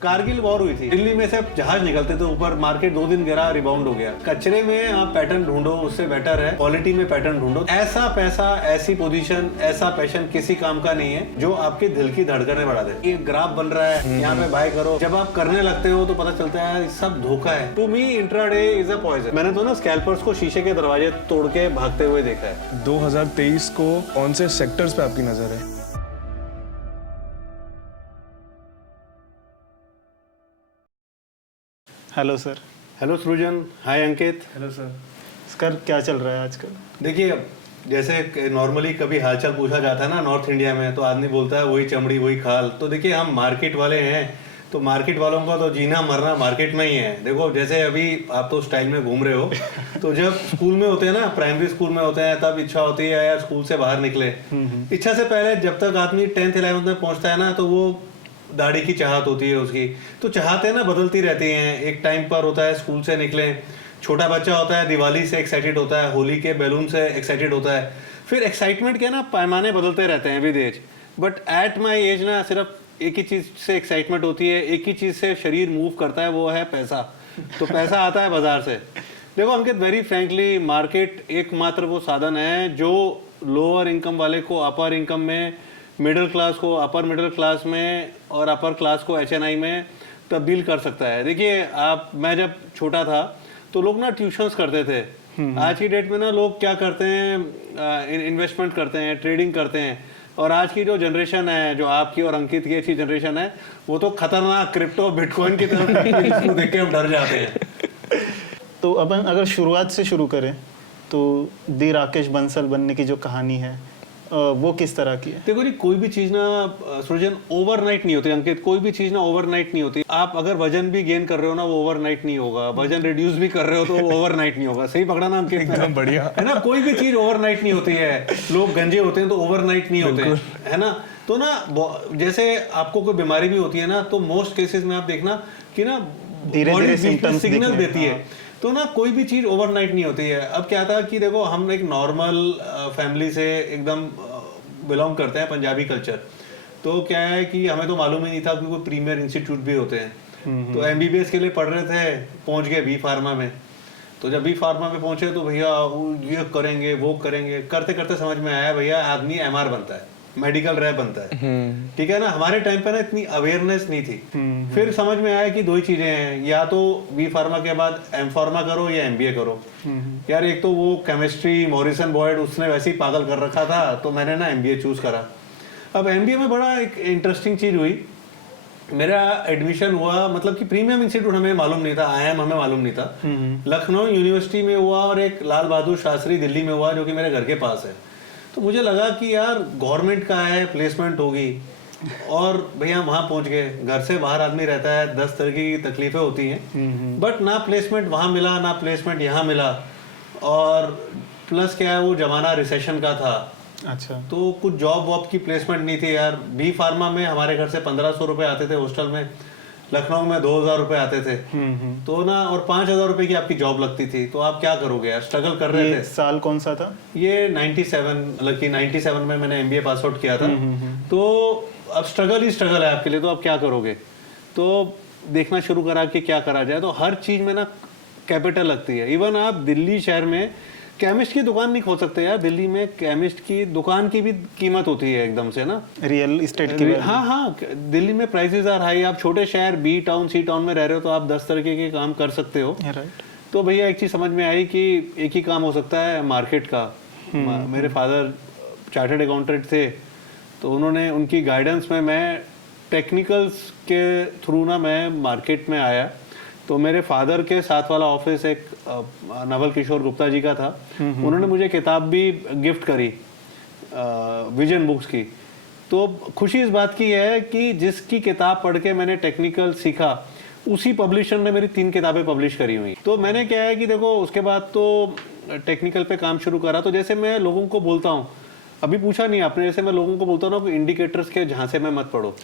Kargil war हुई थी, दिल्ली में से जहाज निकलते थे ऊपर, मार्केट 2 दिन गिरा, रिबाउंड हो गया। कचरे में आप पैटर्न ढूंढो, उससे बेटर है क्वालिटी में पैटर्न ढूंढो। ऐसा पैसा, ऐसी पोजीशन, ऐसा पैशन किसी काम का नहीं है जो आपके दिल की धड़कनें बढ़ा दे। ये ग्राफ बन रहा है, यहाँ पे बाय करो, जब आप करने लगते हो तो पता चलता है सब धोखा है। To me intraday is a poison. मैंने तो ना स्कैल्पर्स को शीशे के दरवाजे तोड़ के भागते हुए देखा है। 2023 को कौन से सेक्टर्स पे आपकी नजर है? Hello sir. Hello Srijan, hi Ankit. Hello sir. Sir क्या चल रहा है आजकल? देखिए, जैसे नॉर्मली कभी हालचाल पूछा जाता है ना नॉर्थ इंडिया में, तो आदमी बोलता है वही चमड़ी वही खाल। तो देखिए, हम मार्केट वाले हैं, तो मार्केट वालों का तो जीना मरना मार्केट में ही है। देखो, जैसे अभी आप तो स्टाइल में घूम रहे हो, तो जब स्कूल में होते हैं ना, प्राइमरी स्कूल में होते हैं, तब इच्छा होती है यार स्कूल से बाहर निकले। इच्छा से पहले जब तक आदमी 10th 11th में पहुंचता है ना, तो वो दाढ़ी की चाहत होती है उसकी। तो चाहतें ना बदलती रहती हैं। एक टाइम पर होता है स्कूल से निकले, छोटा बच्चा होता है दिवाली से एक्साइटेड होता है, होली के बैलून से एक्साइटेड होता है। फिर एक्साइटमेंट के ना पैमाने बदलते रहते हैं with age. But at my age ना सिर्फ एक ही चीज़ से एक्साइटमेंट होती है, एक ही चीज़ से शरीर मूव करता है, वो है पैसा। तो पैसा आता है बाजार से। देखो अंकित, वेरी फ्रैंकली, मार्केट एकमात्र वो साधन है जो लोअर इनकम वाले को अपर इनकम में, मिडिल क्लास को अपर मिडिल क्लास में और अपर क्लास को HNI में तब्दील कर सकता है। देखिए, मैं जब छोटा था तो लोग ना ट्यूशन्स करते थे। आज की डेट में ना लोग क्या करते हैं, इन्वेस्टमेंट करते हैं, ट्रेडिंग करते हैं। और आज की जो जनरेशन है, जो आपकी और अंकित की अच्छी जनरेशन है, वो तो खतरनाक क्रिप्टो बिटकॉइन की तरफ इसको देख के हम डर जाते हैं। तो अब अगर शुरुआत से शुरू करें तो दी राकेश बंसल बनने की जो कहानी है वो किस तरह की है? देखो जी, कोई भी चीज़ ना सृजन ओवरनाइट नहीं होती अंकित। कोई भी चीज़ ना ओवरनाइट नहीं होती। आप अगर वजन भी गेन कर रहे हो ना, वो ओवरनाइट नहीं होगा। वजन रिड्यूस भी कर रहे हो तो वो ओवरनाइट नहीं होगा। सही पकड़ा ना अंकित? एकदम बढ़िया है ना। कोई भी चीज़ ओवरनाइट नहीं होती है। लोग गंजे होते हैं तो ओवरनाइट नहीं होते हैं, है ना। तो ना जैसे आपको कोई बीमारी भी होती है ना, तो मोस्ट केसेस में आप देखना कि ना धीरे-धीरे सिम्टम्स सिग्नल देती है। तो ना कोई भी चीज़ ओवरनाइट नहीं होती है। अब क्या था कि देखो, हम एक नॉर्मल फैमिली से एकदम बिलोंग करते हैं, पंजाबी कल्चर। तो क्या है कि हमें तो मालूम ही नहीं था कि कोई प्रीमियर इंस्टीट्यूट भी होते हैं। तो MBBS के लिए पढ़ रहे थे, पहुंच गए बी फार्मा में। तो जब बी फार्मा में पहुंचे तो भैया ये करेंगे वो करेंगे, करते करते समझ में आया भैया आदमी MR बनता है, मेडिकल रैप बनता है। ठीक है ना। हमारे टाइम पे ना इतनी अवेयरनेस नहीं थी। फिर समझ में आया कि 2 ही चीजें हैं, या तो बी फार्मा के बाद M फार्मा करो या MBA करो। यार एक तो वो केमिस्ट्री मॉरिसन बॉयड उसने वैसे ही पागल कर रखा था, तो मैंने ना MBA चूज करा। अब MBA में बड़ा एक इंटरेस्टिंग चीज हुई। मेरा एडमिशन हुआ, मतलब कि प्रीमियम इंस्टीट्यूट हमें मालूम नहीं था, IIM हमें मालूम नहीं था। लखनऊ यूनिवर्सिटी में हुआ और एक लाल बहादुर शास्त्री दिल्ली में हुआ, जो कि मेरे घर के पास है। तो मुझे लगा कि यार गवर्नमेंट का है, प्लेसमेंट होगी। और भैया वहाँ पहुँच गए। घर से बाहर आदमी रहता है, 10 तरह की तकलीफें होती हैं। बट ना प्लेसमेंट वहाँ मिला, ना प्लेसमेंट यहाँ मिला। और प्लस क्या है, वो जमाना रिसेशन का था। अच्छा। तो कुछ जॉब वॉब की प्लेसमेंट नहीं थी यार। बी फार्मा में हमारे घर से 1500 रुपये आते थे हॉस्टल में, लखनऊ में 2000 रुपये आते थे। तो ना, और 5000 रुपये की आपकी जॉब लगती थी। तो आप क्या करोगे यार, स्ट्रगल कर रहे थे। साल कौन सा था? ये 97, मतलब कि 97 में मैंने MBA पास आउट किया था। तो अब स्ट्रगल ही स्ट्रगल है आपके लिए, तो आप क्या करोगे। तो देखना शुरू करा कि क्या करा जाए। तो हर चीज में ना कैपिटल लगती है। इवन आप दिल्ली शहर में केमिस्ट की दुकान नहीं खोल सकते यार। दिल्ली में केमिस्ट की दुकान की भी कीमत होती है एकदम से ना, रियल एस्टेट की। हाँ, दिल्ली में प्राइसेस आर हाई। आप छोटे शहर B टाउन C टाउन में रह रहे हो तो आप 10 तरीके के काम कर सकते हो। राइट। तो भैया एक चीज समझ में आई कि एक ही काम हो सकता है मार्केट का। मेरे फादर चार्टर्ड अकाउंटेंट थे, तो उन्होंने, उनकी गाइडेंस में मैं टेक्निकल्स के थ्रू ना मैं मार्केट में आया। तो मेरे फादर के साथ वाला ऑफिस एक नवल किशोर गुप्ता जी का था। उन्होंने मुझे किताब भी गिफ्ट करी, विजन बुक्स की। तो खुशी इस बात की है कि जिसकी किताब पढ़ के मैंने टेक्निकल सीखा, उसी पब्लिशर ने मेरी 3 किताबें पब्लिश करी हुई। तो मैंने क्या है कि देखो, उसके बाद तो टेक्निकल पे काम शुरू करा। तो जैसे मैं लोगों को बोलता हूँ, अभी पूछा नहीं आपने, जैसे मैं लोगों को बोलता हूँ ना कि इंडिकेटर्स के झांसे में मत पड़ो।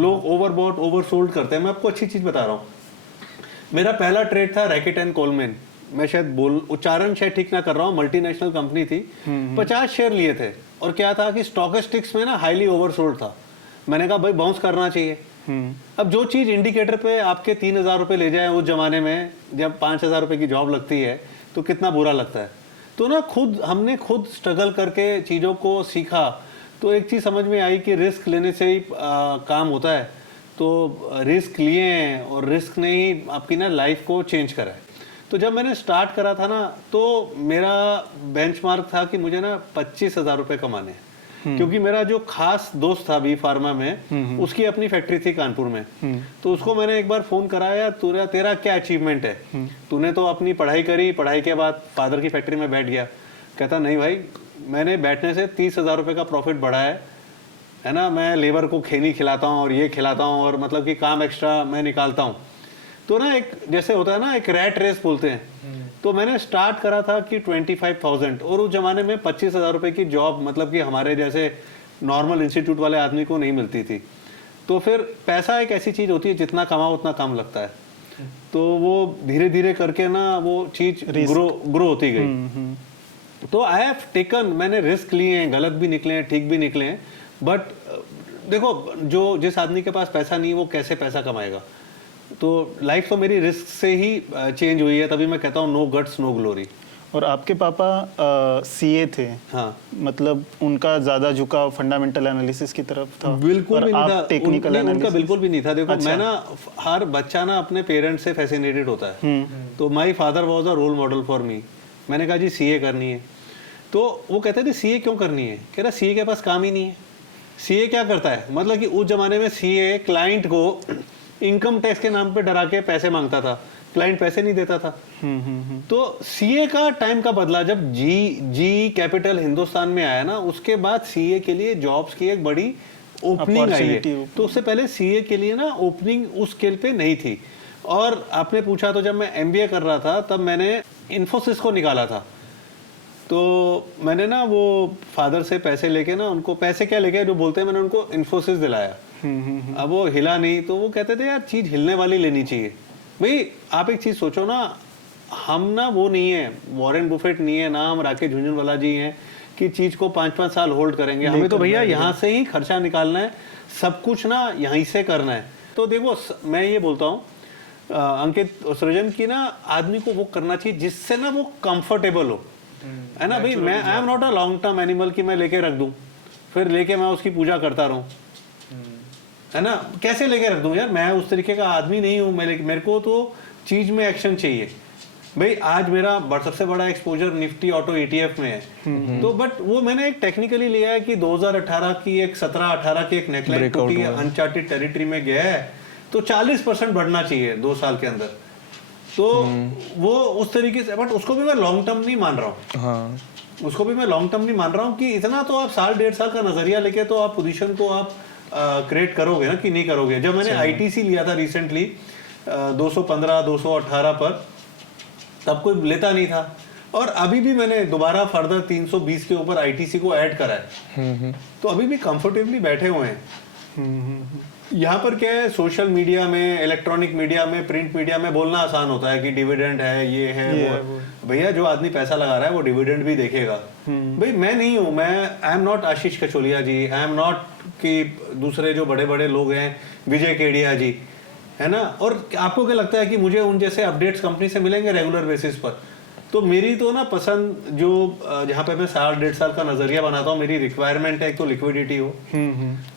लोग ओवरबॉट ओवरसोल्ड करते हैं। मैं आपको अच्छी चीज बता रहा हूँ। मेरा पहला ट्रेड था रैकेट एंड कोलमैन। मैं शायद उच्चारण शायद ठीक ना कर रहा हूँ, मल्टीनेशनल कंपनी थी। 50 शेयर लिए थे। और क्या था कि स्टॉकिस्टिक्स में ना हाईली ओवरसोल्ड था। मैंने कहा भाई बाउंस करना चाहिए। अब जो चीज़ इंडिकेटर पे आपके 3,000 रुपये ले जाए, उस जमाने में जब 5,000 रुपये की जॉब लगती है तो कितना बुरा लगता है। तो ना हमने खुद स्ट्रगल करके चीज़ों को सीखा, तो एक चीज़ समझ में आई कि रिस्क लेने से ही काम होता है। तो रिस्क लिए हैं और रिस्क ने ही आपकी ना लाइफ को चेंज करा है। तो जब मैंने स्टार्ट करा था ना, तो मेरा बेंचमार्क था कि मुझे ना 25,000 रुपये कमाने हैं, क्योंकि मेरा जो खास दोस्त था बी फार्मा में, उसकी अपनी फैक्ट्री थी कानपुर में। तो उसको मैंने एक बार फोन कराया, तेरा क्या अचीवमेंट है, तूने तो अपनी पढ़ाई करी, पढ़ाई के बाद फादर की फैक्ट्री में बैठ गया। कहता नहीं भाई, मैंने बैठने से 30,000 रुपये का प्रॉफिट बढ़ा है ना। मैं लेबर को खैनी खिलाता हूँ और ये खिलाता हूँ, और मतलब कि काम एक्स्ट्रा मैं निकालता हूँ। तो ना एक जैसे होता है ना, एक रैट रेस बोलते हैं। तो मैंने स्टार्ट करा था कि 25,000, और उस जमाने में 25,000 रुपये की जॉब मतलब कि हमारे जैसे नॉर्मल इंस्टीट्यूट वाले आदमी को नहीं मिलती थी। तो फिर पैसा एक ऐसी चीज़ होती है, जितना कमाओ उतना कम लगता है। तो वो धीरे धीरे करके ना वो चीज़ ग्रो होती गई। तो आई हैव टेकन, मैंने रिस्क लिए हैं, गलत भी निकले हैं, ठीक भी निकले हैं। बट देखो, जिस आदमी के पास पैसा नहीं है वो कैसे पैसा कमाएगा। तो लाइफ तो मेरी रिस्क से ही चेंज हुई है, तभी मैं कहता हूँ नो गट्स नो ग्लोरी। और आपके पापा सीए थे। हाँ, मतलब उनका ज्यादा झुकाव फंडामेंटल एनालिसिस की तरफ था। बिल्कुल भी नहीं था, टेक्निकल एनालिसिस उनका बिल्कुल भी नहीं था। देखो मैं ना, हर बच्चा ना अपने पेरेंट्स से फैसिनेटेड होता है। तो my father was a role model for me. मैंने कहा जी सीए करनी है, तो वो कहते थे सीए क्यों करनी है। कह रहा सीए के पास काम ही नहीं है। सीए क्या करता है, मतलब कि उस जमाने में सीए क्लाइंट को इनकम टैक्स के नाम पे डरा के पैसे मांगता था, क्लाइंट पैसे नहीं देता था। तो सीए का टाइम का बदला जब जी कैपिटल हिंदुस्तान में आया ना, उसके बाद सीए के लिए जॉब्स की एक बड़ी ओपनिंग आई है। तो उससे पहले सीए के लिए ना ओपनिंग उस स्केल पे नहीं थी। और आपने पूछा, तो जब मैं एमबीए कर रहा था तब मैंने इन्फोसिस को निकाला था। तो मैंने ना वो फादर से पैसे लेके ना, उनको पैसे क्या लेके जो बोलते हैं, मैंने उनको इन्फोसिस दिलाया। अब वो हिला नहीं, तो वो कहते थे यार चीज़ हिलने वाली लेनी चाहिए। भाई आप एक चीज़ सोचो ना, हम ना वो नहीं है, वॉरेन बुफेट नहीं है ना, हम राकेश झुनझुनवाला जी हैं कि चीज़ को 5-5 साल होल्ड करेंगे। हमें तो भैया यहाँ से ही खर्चा निकालना है, सब कुछ ना यहीं से करना है। तो देखो मैं ये बोलता हूँ अंकित और सृजन की ना, आदमी को वो करना चाहिए जिससे ना वो कंफर्टेबल हो, है ना भाई। मैं I am not a long term animal कि मैं लेके रख दूं, फिर लेके मैं उसकी पूजा करता रहूं, है ना। कैसे लेके रख दूं यार, मैं उस तरीके का आदमी नहीं हूं। मेरे को तो चीज में एक्शन चाहिए भाई। आज मेरा सबसे बड़ा एक्सपोजर निफ्टी ऑटो ETF में है। तो बट वो मैंने एक टेक्निकली लिया है कि 2018 की एक 17-18 की एक नेकलाइन टूटी है, अनचार्टेड टेरिटरी में गया है, तो 40% बढ़ना चाहिए 2 साल के अंदर। तो वो उस तरीके से, बट उसको भी मैं लॉन्ग टर्म नहीं मान रहा हूँ। हाँ, उसको भी मैं लॉन्ग टर्म नहीं मान रहा हूँ कि इतना तो आप 1.5 साल का नजरिया लेके तो आप पोजीशन को आप क्रिएट करोगे ना कि नहीं करोगे। जब मैंने आईटीसी लिया था रिसेंटली 215-218 पर, तब कोई लेता नहीं था। और अभी भी मैंने दोबारा फर्दर 320 के ऊपर आईटीसी को ऐड करा है। तो अभी भी कंफर्टेबली बैठे हुए हैं। यहाँ पर क्या है, सोशल मीडिया में, इलेक्ट्रॉनिक मीडिया में, प्रिंट मीडिया में बोलना आसान होता है कि डिविडेंड है, ये है, वो। भैया जो आदमी पैसा लगा रहा है वो डिविडेंड भी देखेगा। भाई मैं नहीं हूँ, मैं I am not Ashish Kacholia ji, I am not कि दूसरे जो बड़े बड़े लोग हैं, विजय केडिया जी, है ना। और आपको क्या लगता है कि मुझे उन जैसे अपडेट्स कंपनी से मिलेंगे रेगुलर बेसिस पर? तो मेरी तो ना पसंद जो जहाँ पे मैं 1.5 साल का नजरिया बनाता हूँ, मेरी रिक्वायरमेंट है तो लिक्विडिटी हो,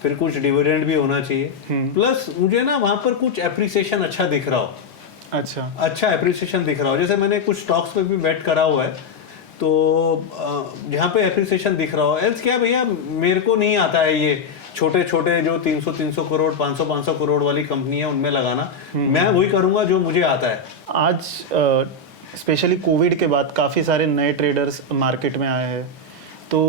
फिर कुछ डिविडेंड भी होना चाहिए, प्लस मुझे ना वहाँ पर कुछ एप्रिसिएशन अच्छा दिख रहा हो। अच्छा एप्रिसिएशन दिख रहा हो। जैसे मैंने कुछ स्टॉक्स पे भी बेट करा हुआ है, तो जहाँ पे एप्रिसिएशन दिख रहा हो। एल्स क्या भैया, मेरे को नहीं आता है ये छोटे छोटे जो 300 करोड़ 500 करोड़ वाली कंपनी है उनमें लगाना। मैं वही करूँगा जो मुझे आता है। आज स्पेशली कोविड के बाद काफ़ी सारे नए ट्रेडर्स मार्केट में आए हैं, तो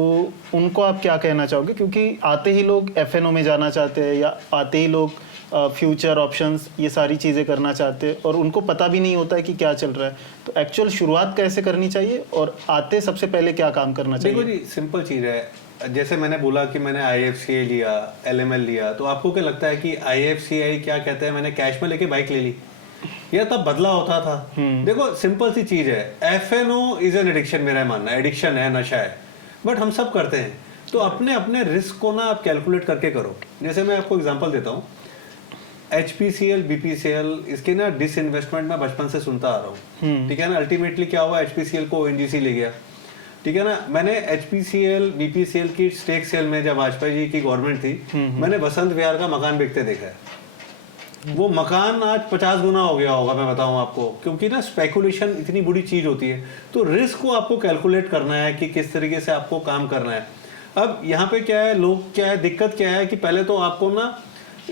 उनको आप क्या कहना चाहोगे? क्योंकि आते ही लोग FNO में जाना चाहते हैं, या आते ही लोग फ्यूचर ऑप्शंस ये सारी चीज़ें करना चाहते हैं, और उनको पता भी नहीं होता है कि क्या चल रहा है। तो एक्चुअल शुरुआत कैसे करनी चाहिए, और आते सबसे पहले क्या काम करना चाहिए? देखो जी, सिंपल चीज़ है। जैसे मैंने बोला कि मैंने IFCI लिया, LML लिया, तो आपको क्या लगता है कि IFCI क्या कहते हैं, मैंने कैश में लेके बाइक ले ली, या तब बदला होता था? देखो सिंपल सी चीज है, FNO इज एन एडिक्शन, मेरा मानना है। एडिक्शन है, नशा है, बट हम सब करते हैं। तो अपने अपने रिस्क को ना आप कैलकुलेट करके करो। जैसे मैं आपको एग्जांपल देता हूँ, HPCL, BPCL इसके ना डिसइन्वेस्टमेंट मैं बचपन से सुनता आ रहा हूँ, ठीक है ना। अल्टीमेटली क्या हुआ, HPCL को ONGC ले गया, ठीक है ना। मैंने HPCL, BPCL की स्टेक सेल में जब वाजपेयी जी की गवर्नमेंट थी, मैंने बसंत विहार का मकान बिकते देखा है। वो मकान आज 50 गुना हो गया होगा, मैं बताऊं आपको, क्योंकि ना स्पेकुलेशन इतनी बुरी चीज होती है। तो रिस्क को आपको कैलकुलेट करना है कि किस तरीके से आपको काम करना है। अब यहाँ पे क्या है, लोग क्या है, दिक्कत क्या है कि पहले तो आपको ना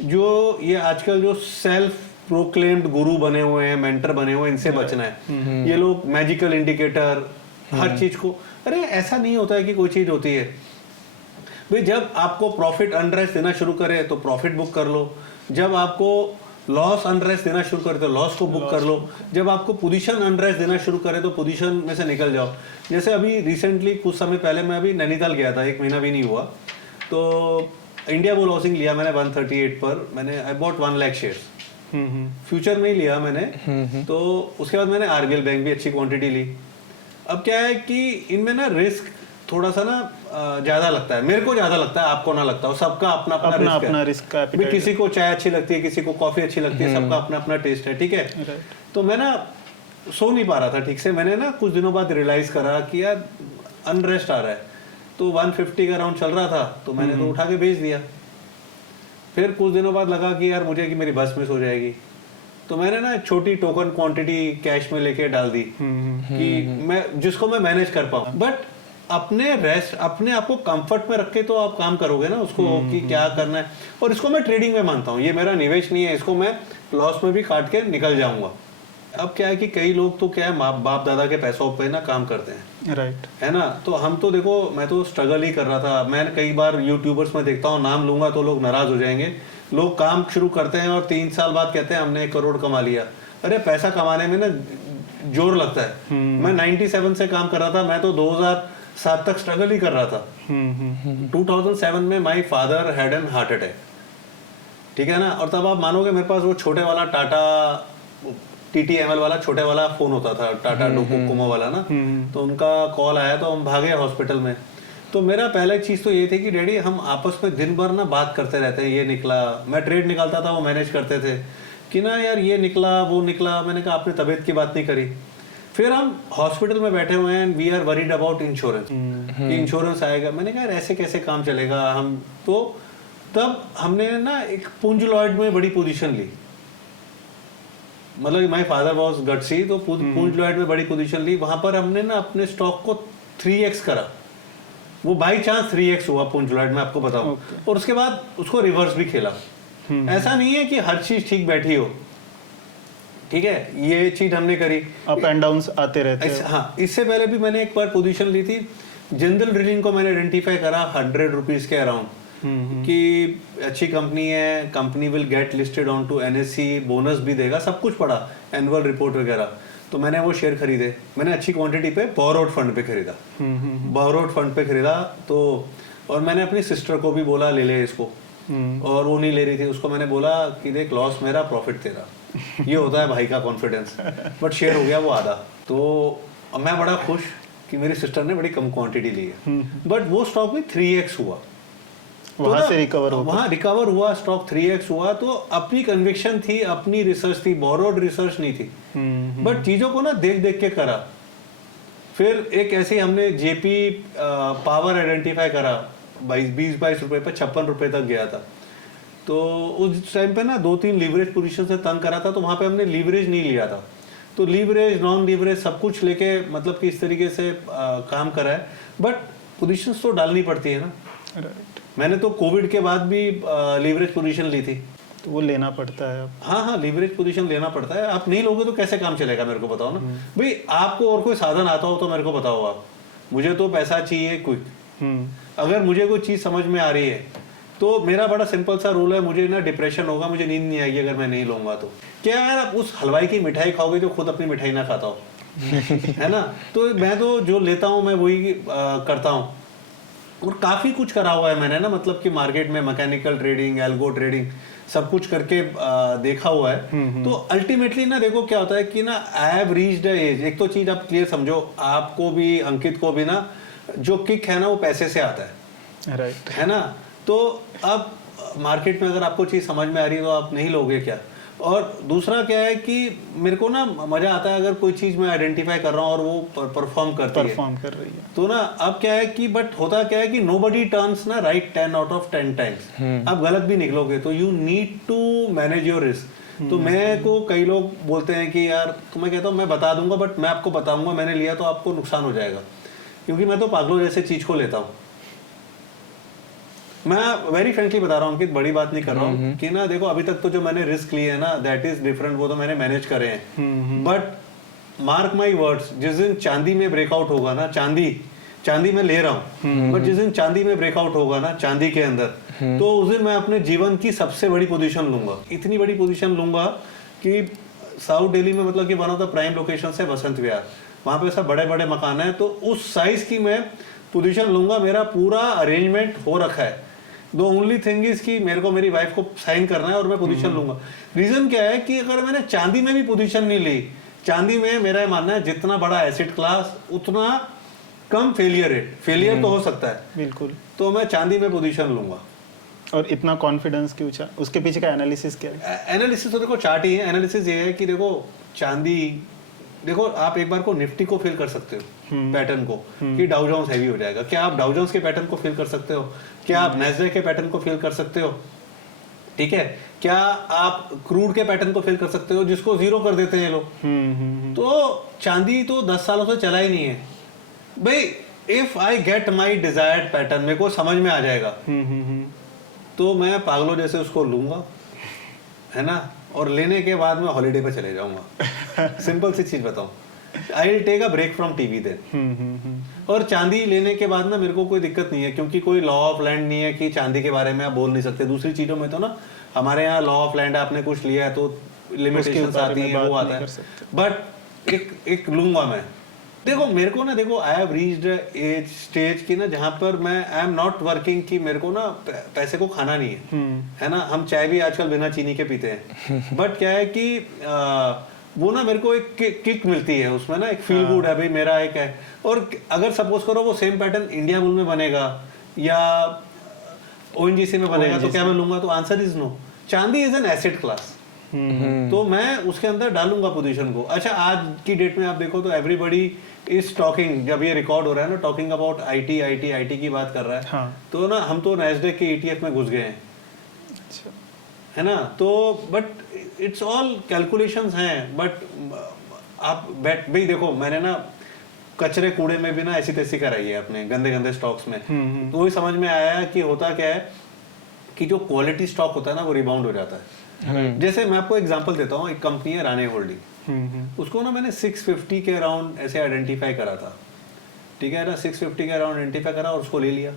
जो ये आजकल जो सेल्फ प्रोक्लेम्ड गुरु बने हुए हैं, मेंटर बने हुए हैं, इनसे बचना है। ये लोग मैजिकल इंडिकेटर हर चीज को, अरे ऐसा नहीं होता है कि कोई चीज होती है भाई। जब आपको प्रॉफिट अनरेस्ट देना शुरू करे तो प्रॉफिट बुक कर लो, जब आपको लॉस अनरेस्ट देना शुरू करे तो लॉस को बुक कर लो, जब आपको पोजीशन अनरेस्ट देना शुरू करे तो पोजीशन में से निकल जाओ। जैसे अभी रिसेंटली कुछ समय पहले मैं अभी नैनीताल गया था, 1 महीना भी नहीं हुआ, तो इंडिया बुल हाउसिंग लिया मैंने 138 पर, मैंने I bought 1 lakh shares, future में ही लिया मैंने। तो उसके बाद मैंने RBL बैंक भी अच्छी क्वांटिटी ली। अब क्या है कि इनमें ना रिस्क थोड़ा सा ना ज्यादा लगता है, मेरे को ज्यादा लगता है, आपको ना लगता हो। सबका अपना अपना रिस्क है। भी किसी को चाय अच्छी लगती है, किसी को कॉफी अच्छी लगती है, सबका अपना अपना टेस्ट है, ठीक है। तो मैं ना सो नहीं पा रहा था ठीक से। मैंने ना कुछ दिनों बाद रियलाइज करा कि यार अनरेस्ट आ रहा है, तो 150 का राउंड चल रहा था, तो मैंने तो उठा के बेच दिया। फिर कुछ दिनों बाद लगा कि यार मुझे कि मेरी बस मिस हो जाएगी, तो मैंने ना छोटी टोकन क्वांटिटी कैश में लेके डाल दी कि मैं जिसको मैं मैनेज कर पाऊँ। बट अपने रेस्ट, अपने आप को कंफर्ट में रख के तो आप काम करोगे ना उसको, कि क्या करना है। और इसको मैं ट्रेडिंग में मानता हूँ, ये मेरा निवेश नहीं है, इसको मैं लॉस में भी काट के निकल जाऊंगा। अब क्या है कि कई लोग तो क्या है बाप दादा के पैसों पे ना काम करते हैं, राइट, है ना। तो हम तो देखो, मैं तो स्ट्रगल ही कर रहा था। मैं कई बार यूट्यूबर्स में देखता हूँ, नाम लूंगा तो लोग नाराज हो जाएंगे। लोग काम शुरू करते हैं और 3 साल बाद कहते हैं हमने 1 करोड़ कमा लिया। अरे पैसा कमाने में ना जोर लगता है। मैं 97 से काम कर रहा था, मैं तो 2007 तक स्ट्रगल ही कर रहा था। 2007 में my father had an heart attack, ठीक है ना। और तब आप मानोगे मेरे पास वो छोटे वाला टाटा TTML वाला छोटे वाला फोन होता था, टाटा डोकोमो वाला ना। तो उनका कॉल आया तो हम भागे हॉस्पिटल में। तो मेरा पहला चीज तो ये थी कि डैडी हम आपस में दिन भर ना बात करते रहते हैं, ये निकला, मैं ट्रेड निकालता था, वो मैनेज करते थे कि ना यार ये निकला वो निकला। मैंने कहा आपने तबीयत की बात नहीं करी। फिर हम हॉस्पिटल में बैठे हुए हैं, we are worried about insurance, कि इंश्योरेंस आएगा। मैंने कहा ऐसे कैसे काम चलेगा। हम तो तब हमने ना एक पुंज लॉयड में बड़ी पोजीशन ली, मतलब माय फादर वाज गट्सी, तो पुंज लॉयड में बड़ी पोजीशन ली। वहां पर हमने ना अपने स्टॉक को 3x करा। वो बाई चांस 3x हुआ पुंज लॉयड में, आपको बताऊं। और उसके बाद उसको रिवर्स भी खेला। ऐसा नहीं है कि हर चीज ठीक बैठी हो, ठीक है। ये चीज हमने करी, अप एंड डाउन्स आते रहते हैं। हाँ, इससे पहले भी मैंने एक बार पोजीशन ली थी। जनरल ड्रिलिंग को मैंने आइडेंटिफाई करा 100 रुपीज के अराउंड, कि अच्छी कंपनी है, company will get listed on to NSE, bonus भी देगा, सब कुछ पड़ा, एनुअल रिपोर्ट वगैरह। तो मैंने वो शेयर खरीदे। मैंने अच्छी क्वांटिटी पे बोरोड फंड पे खरीदा, बोरोड फंड पे खरीदा। तो और मैंने अपनी सिस्टर को भी बोला ले ले इसको, और वो नहीं ले रही थी। उसको मैंने बोला कि देख लॉस मेरा प्रॉफिट तेरा, ये होता है भाई का कॉन्फिडेंस। बट शेयर हो गया वो आधा। तो मैं बड़ा खुश कि मेरी सिस्टर ने बड़ी कम क्वांटिटी ली है। बट वो स्टॉक में 3x हुआ, वहां से रिकवर हो, वहां रिकवर हुआ, स्टॉक 3x हुआ। तो अपनी कन्विक्शन थी, अपनी रिसर्च थी, बोरोड रिसर्च नहीं थी। बट चीजों को ना देख देख के करा। फिर एक ऐसे हमने JP पावर आइडेंटिफाई करा, 20-22 रुपए पे 56 रुपए तक गया था। तो उस टाइम पे ना 2-3 लीवरेज पोजीशन से तंग करा था, तो वहां पे हमने लीवरेज नहीं लिया था। तो लीवरेज नॉन लीवरेज सब कुछ लेके मतलब कि इस तरीके से काम करा है। बट पोजीशंस तो डालनी पड़ती है ना। मैंने तो कोविड के बाद भी लीवरेज पोजीशन ली थी। तो वो लेना पड़ता है। हाँ, लीवरेज पोजीशन लेना पड़ता है। आप नहीं लोगे तो कैसे काम चलेगा, मेरे को बताओ ना भाई। आपको और कोई साधन आता हो तो मेरे को बताओ आप। मुझे तो पैसा चाहिए क्विक। अगर मुझे कोई चीज समझ में आ रही है तो मेरा बड़ा सिंपल सा रूल है, मुझे ना डिप्रेशन होगा, मुझे नींद नहीं आएगी अगर मैं नहीं लूंगा। तो क्या यार आप उस हलवाई की मिठाई खाओगे जो खुद अपनी मिठाई ना खाता हो है ना। तो मैं तो जो लेता हूँ मैं वही करता हूँ। और काफी कुछ करा हुआ है मैंने ना, मतलब कि मार्केट में मैकेनिकल ट्रेडिंग, एल्गो ट्रेडिंग सब कुछ करके देखा हुआ है। तो अल्टीमेटली ना देखो क्या होता है कि ना I have reached a age. एक तो चीज आप क्लियर समझो, आपको भी अंकित को भी ना, जो किक है ना वो पैसे से आता है, राइट, है ना। तो अब मार्केट में अगर आपको चीज़ समझ में आ रही है तो आप नहीं लोगे क्या। और दूसरा क्या है कि मेरे को ना मज़ा आता है अगर कोई चीज़ मैं आइडेंटिफाई कर रहा हूँ और वो परफॉर्म करती है, परफॉर्म कर रही है। तो ना अब क्या है कि बट होता क्या है कि नोबडी टर्न्स ना राइट 10 आउट ऑफ 10 टाइम्स। आप गलत भी निकलोगे तो you need to manage your risk. तो मैं को कई लोग बोलते हैं कि यार, तो मैं कहता हूँ मैं बता दूंगा, बट मैं आपको बताऊंगा मैंने लिया तो आपको नुकसान हो जाएगा, क्योंकि मैं तो पागलों जैसे चीज को लेता हूँ। मैं वेरी फ्रेंकली बता रहा हूँ कि बड़ी बात नहीं कर रहा हूँ कि ना देखो अभी तक तो जो मैंने रिस्क लिए है ना दैट इज डिफरेंट, वो तो मैंने मैनेज करे हैं। बट मार्क माई वर्ड्स, जिस दिन चांदी में ब्रेकआउट होगा ना, चांदी में ले रहा हूँ, बट जिस दिन चांदी में ब्रेकआउट होगा ना चांदी के अंदर, तो उस दिन मैं अपने जीवन की सबसे बड़ी पोजीशन लूंगा। इतनी बड़ी पोजीशन लूंगा कि साउथ दिल्ली में मतलब कि one of the prime location है बसंत विहार, वहाँ पे सब बड़े बड़े मकान है, तो उस साइज की मैं पोजीशन लूंगा। मेरा पूरा अरेंजमेंट हो रखा है। द ओनली थिंग इज कि मेरे को मेरी वाइफ को साइन करना है और मैं पोजीशन लूंगा। रीजन क्या है कि अगर मैंने चांदी में भी पोजीशन नहीं ली, चांदी में मेरा मानना है जितना बड़ा एसिड क्लास उतना कम फेलियर रेट, फेलियर तो हो सकता है बिल्कुल, तो मैं चांदी में पोजीशन लूंगा। और इतना कॉन्फिडेंस क्यों? उसके पीछे का एनालिसिस क्या है? एनालिसिस तो देखो चार्ट ही है। एनालिसिस ये है कि देखो चांदी, देखो आप एक बार को निफ्टी को फिल कर सकते हो पैटर्न को कि डाउ जोन्स हैवी हो जाएगा। क्या आप डाउ जोन्स के पैटर्न को फिल कर सकते हो? क्या आप नैस्डैक के पैटर्न को फिल कर सकते हो? ठीक है, क्या आप क्रूड के पैटर्न को फिल कर सकते हो जिसको जीरो कर देते हैं लोग? तो चांदी तो 10 सालों से चला ही नहीं है भाई। If I get my desired pattern, मेरे को समझ में आ जाएगा तो मैं पागलों जैसे उसको लूंगा, है ना, और लेने के बाद मैं हॉलीडे पे चले जाऊंगा। सिंपल सी चीज बताऊं, I will take a break from TV then. और चांदी लेने के बाद ना मेरे को कोई दिक्कत नहीं है, क्योंकि कोई लॉ ऑफ लैंड नहीं है कि चांदी के बारे में आप बोल नहीं सकते। दूसरी चीजों में तो ना हमारे यहाँ लॉ ऑफ लैंड है, आपने कुछ लिया है तो लिमिटेशंस आती हैं, वो आता है। बट एक लूंगा मैं। देखो मेरे को ना, देखो I have reached age stage की ना जहाँ पर मैं आई एम नॉट वर्किंग, कि मेरे को ना पैसे को खाना नहीं है ना। हम चाय भी आजकल बिना चीनी के पीते हैं, बट क्या है कि वो ना मेरे को एक किक मिलती है उसमें ना, एक फील गुड है भाई मेरा एक है। और अगर सपोज करो वो सेम पैटर्न इंडिया बुल में बनेगा या ओएनजीसी में बनेगा तो क्या मैं लूंगा? तो आंसर इज नो। चांदी इज एन एसेट क्लास, तो मैं उसके अंदर डालूंगा पोजीशन को। अच्छा, आज की डेट में आप देखो तो एवरीबडी इज टॉकिंग, जब ये रिकॉर्ड हो रहा है ना, टॉकिंग अबाउट आईटी की बात कर रहा है। हाँ। तो ना हम तो नैस्डैक के ETF में घुस गए हैं। अच्छा। है ना, तो बट इट्स ऑल कैलकुलेशंस हैं। बट आप बैठ भाई, देखो मैंने ना कचरे कूड़े में भी ना ऐसी तैसी कराई है अपने गंदे गंदे स्टॉक्स में। तो वही समझ में आया कि होता क्या है कि जो क्वालिटी स्टॉक होता है ना वो रिबाउंड हो जाता है। जैसे मैं आपको एग्जांपल देता हूँ, एक कंपनी है राणे होल्डिंग, उसको ना मैंने 650 के अराउंड ऐसे आइडेंटिफाई करा था। ठीक है ना, 650 के अराउंड आइडेंटिफाई करा और उसको ले लिया।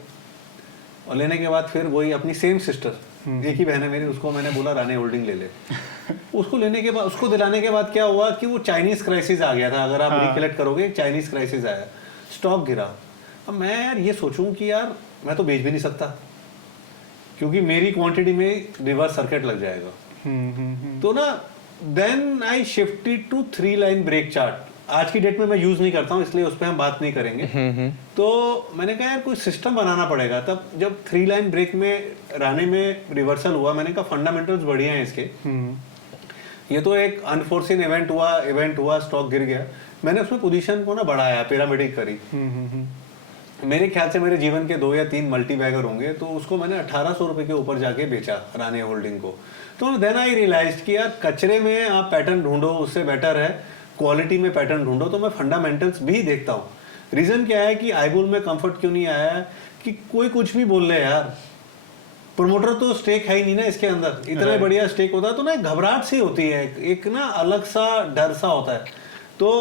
और लेने के बाद फिर वही अपनी सेम सिस्टर, एक ही बहन है मेरी, उसको मैंने बोला राणे होल्डिंग ले ले। उसको लेने के बाद, उसको दिलाने के बाद क्या हुआ कि वो चाइनीज क्राइसिस आ गया था। अगर आप रिकलेक्ट करोगे, चाइनीज क्राइसिस आया, स्टॉक गिरा। अब मैं यार ये सोचूं कि यार मैं तो बेच भी नहीं सकता, क्योंकि मेरी क्वांटिटी में रिवर्स सर्किट लग जाएगा। तो ना then I shifted to 3 line break chart. आज की डेट में मैं यूज नहीं करता हूँ, इसलिए उस पर हम बात नहीं करेंगे। तो मैंने कहा यार कोई सिस्टम बनाना पड़ेगा। तब जब 3 लाइन ब्रेक में राणे में रिवर्सल हुआ, मैंने कहा फंडामेंटल्स बढ़िया हैं इसके, ये तो एक अनफोर्सिन इवेंट हुआ, स्टॉक गिर गया। मैंने उसमें पोजीशन को ना बढ़ाया, पिरामिडिक करी। मेरे ख्याल से मेरे जीवन के 2 या 3 मल्टी बैगर होंगे, तो उसको मैंने 1800 रुपए के ऊपर जाके बेचा राणे होल्डिंग को। तो देन आई रियलाइज कि यार कचरे में आप पैटर्न ढूंढो, उससे बेटर है क्वालिटी में पैटर्न ढूंढो। तो मैं फंडामेंटल्स भी देखता हूँ। रीजन क्या है कि आईबुल में कंफर्ट क्यों नहीं आया है कि कोई कुछ भी बोल रहे यार, प्रोमोटर तो स्टेक है ही नहीं ना इसके अंदर। इतना बढ़िया स्टेक होता है तो ना घबराहट सी होती है, एक ना अलग सा डर सा होता है। तो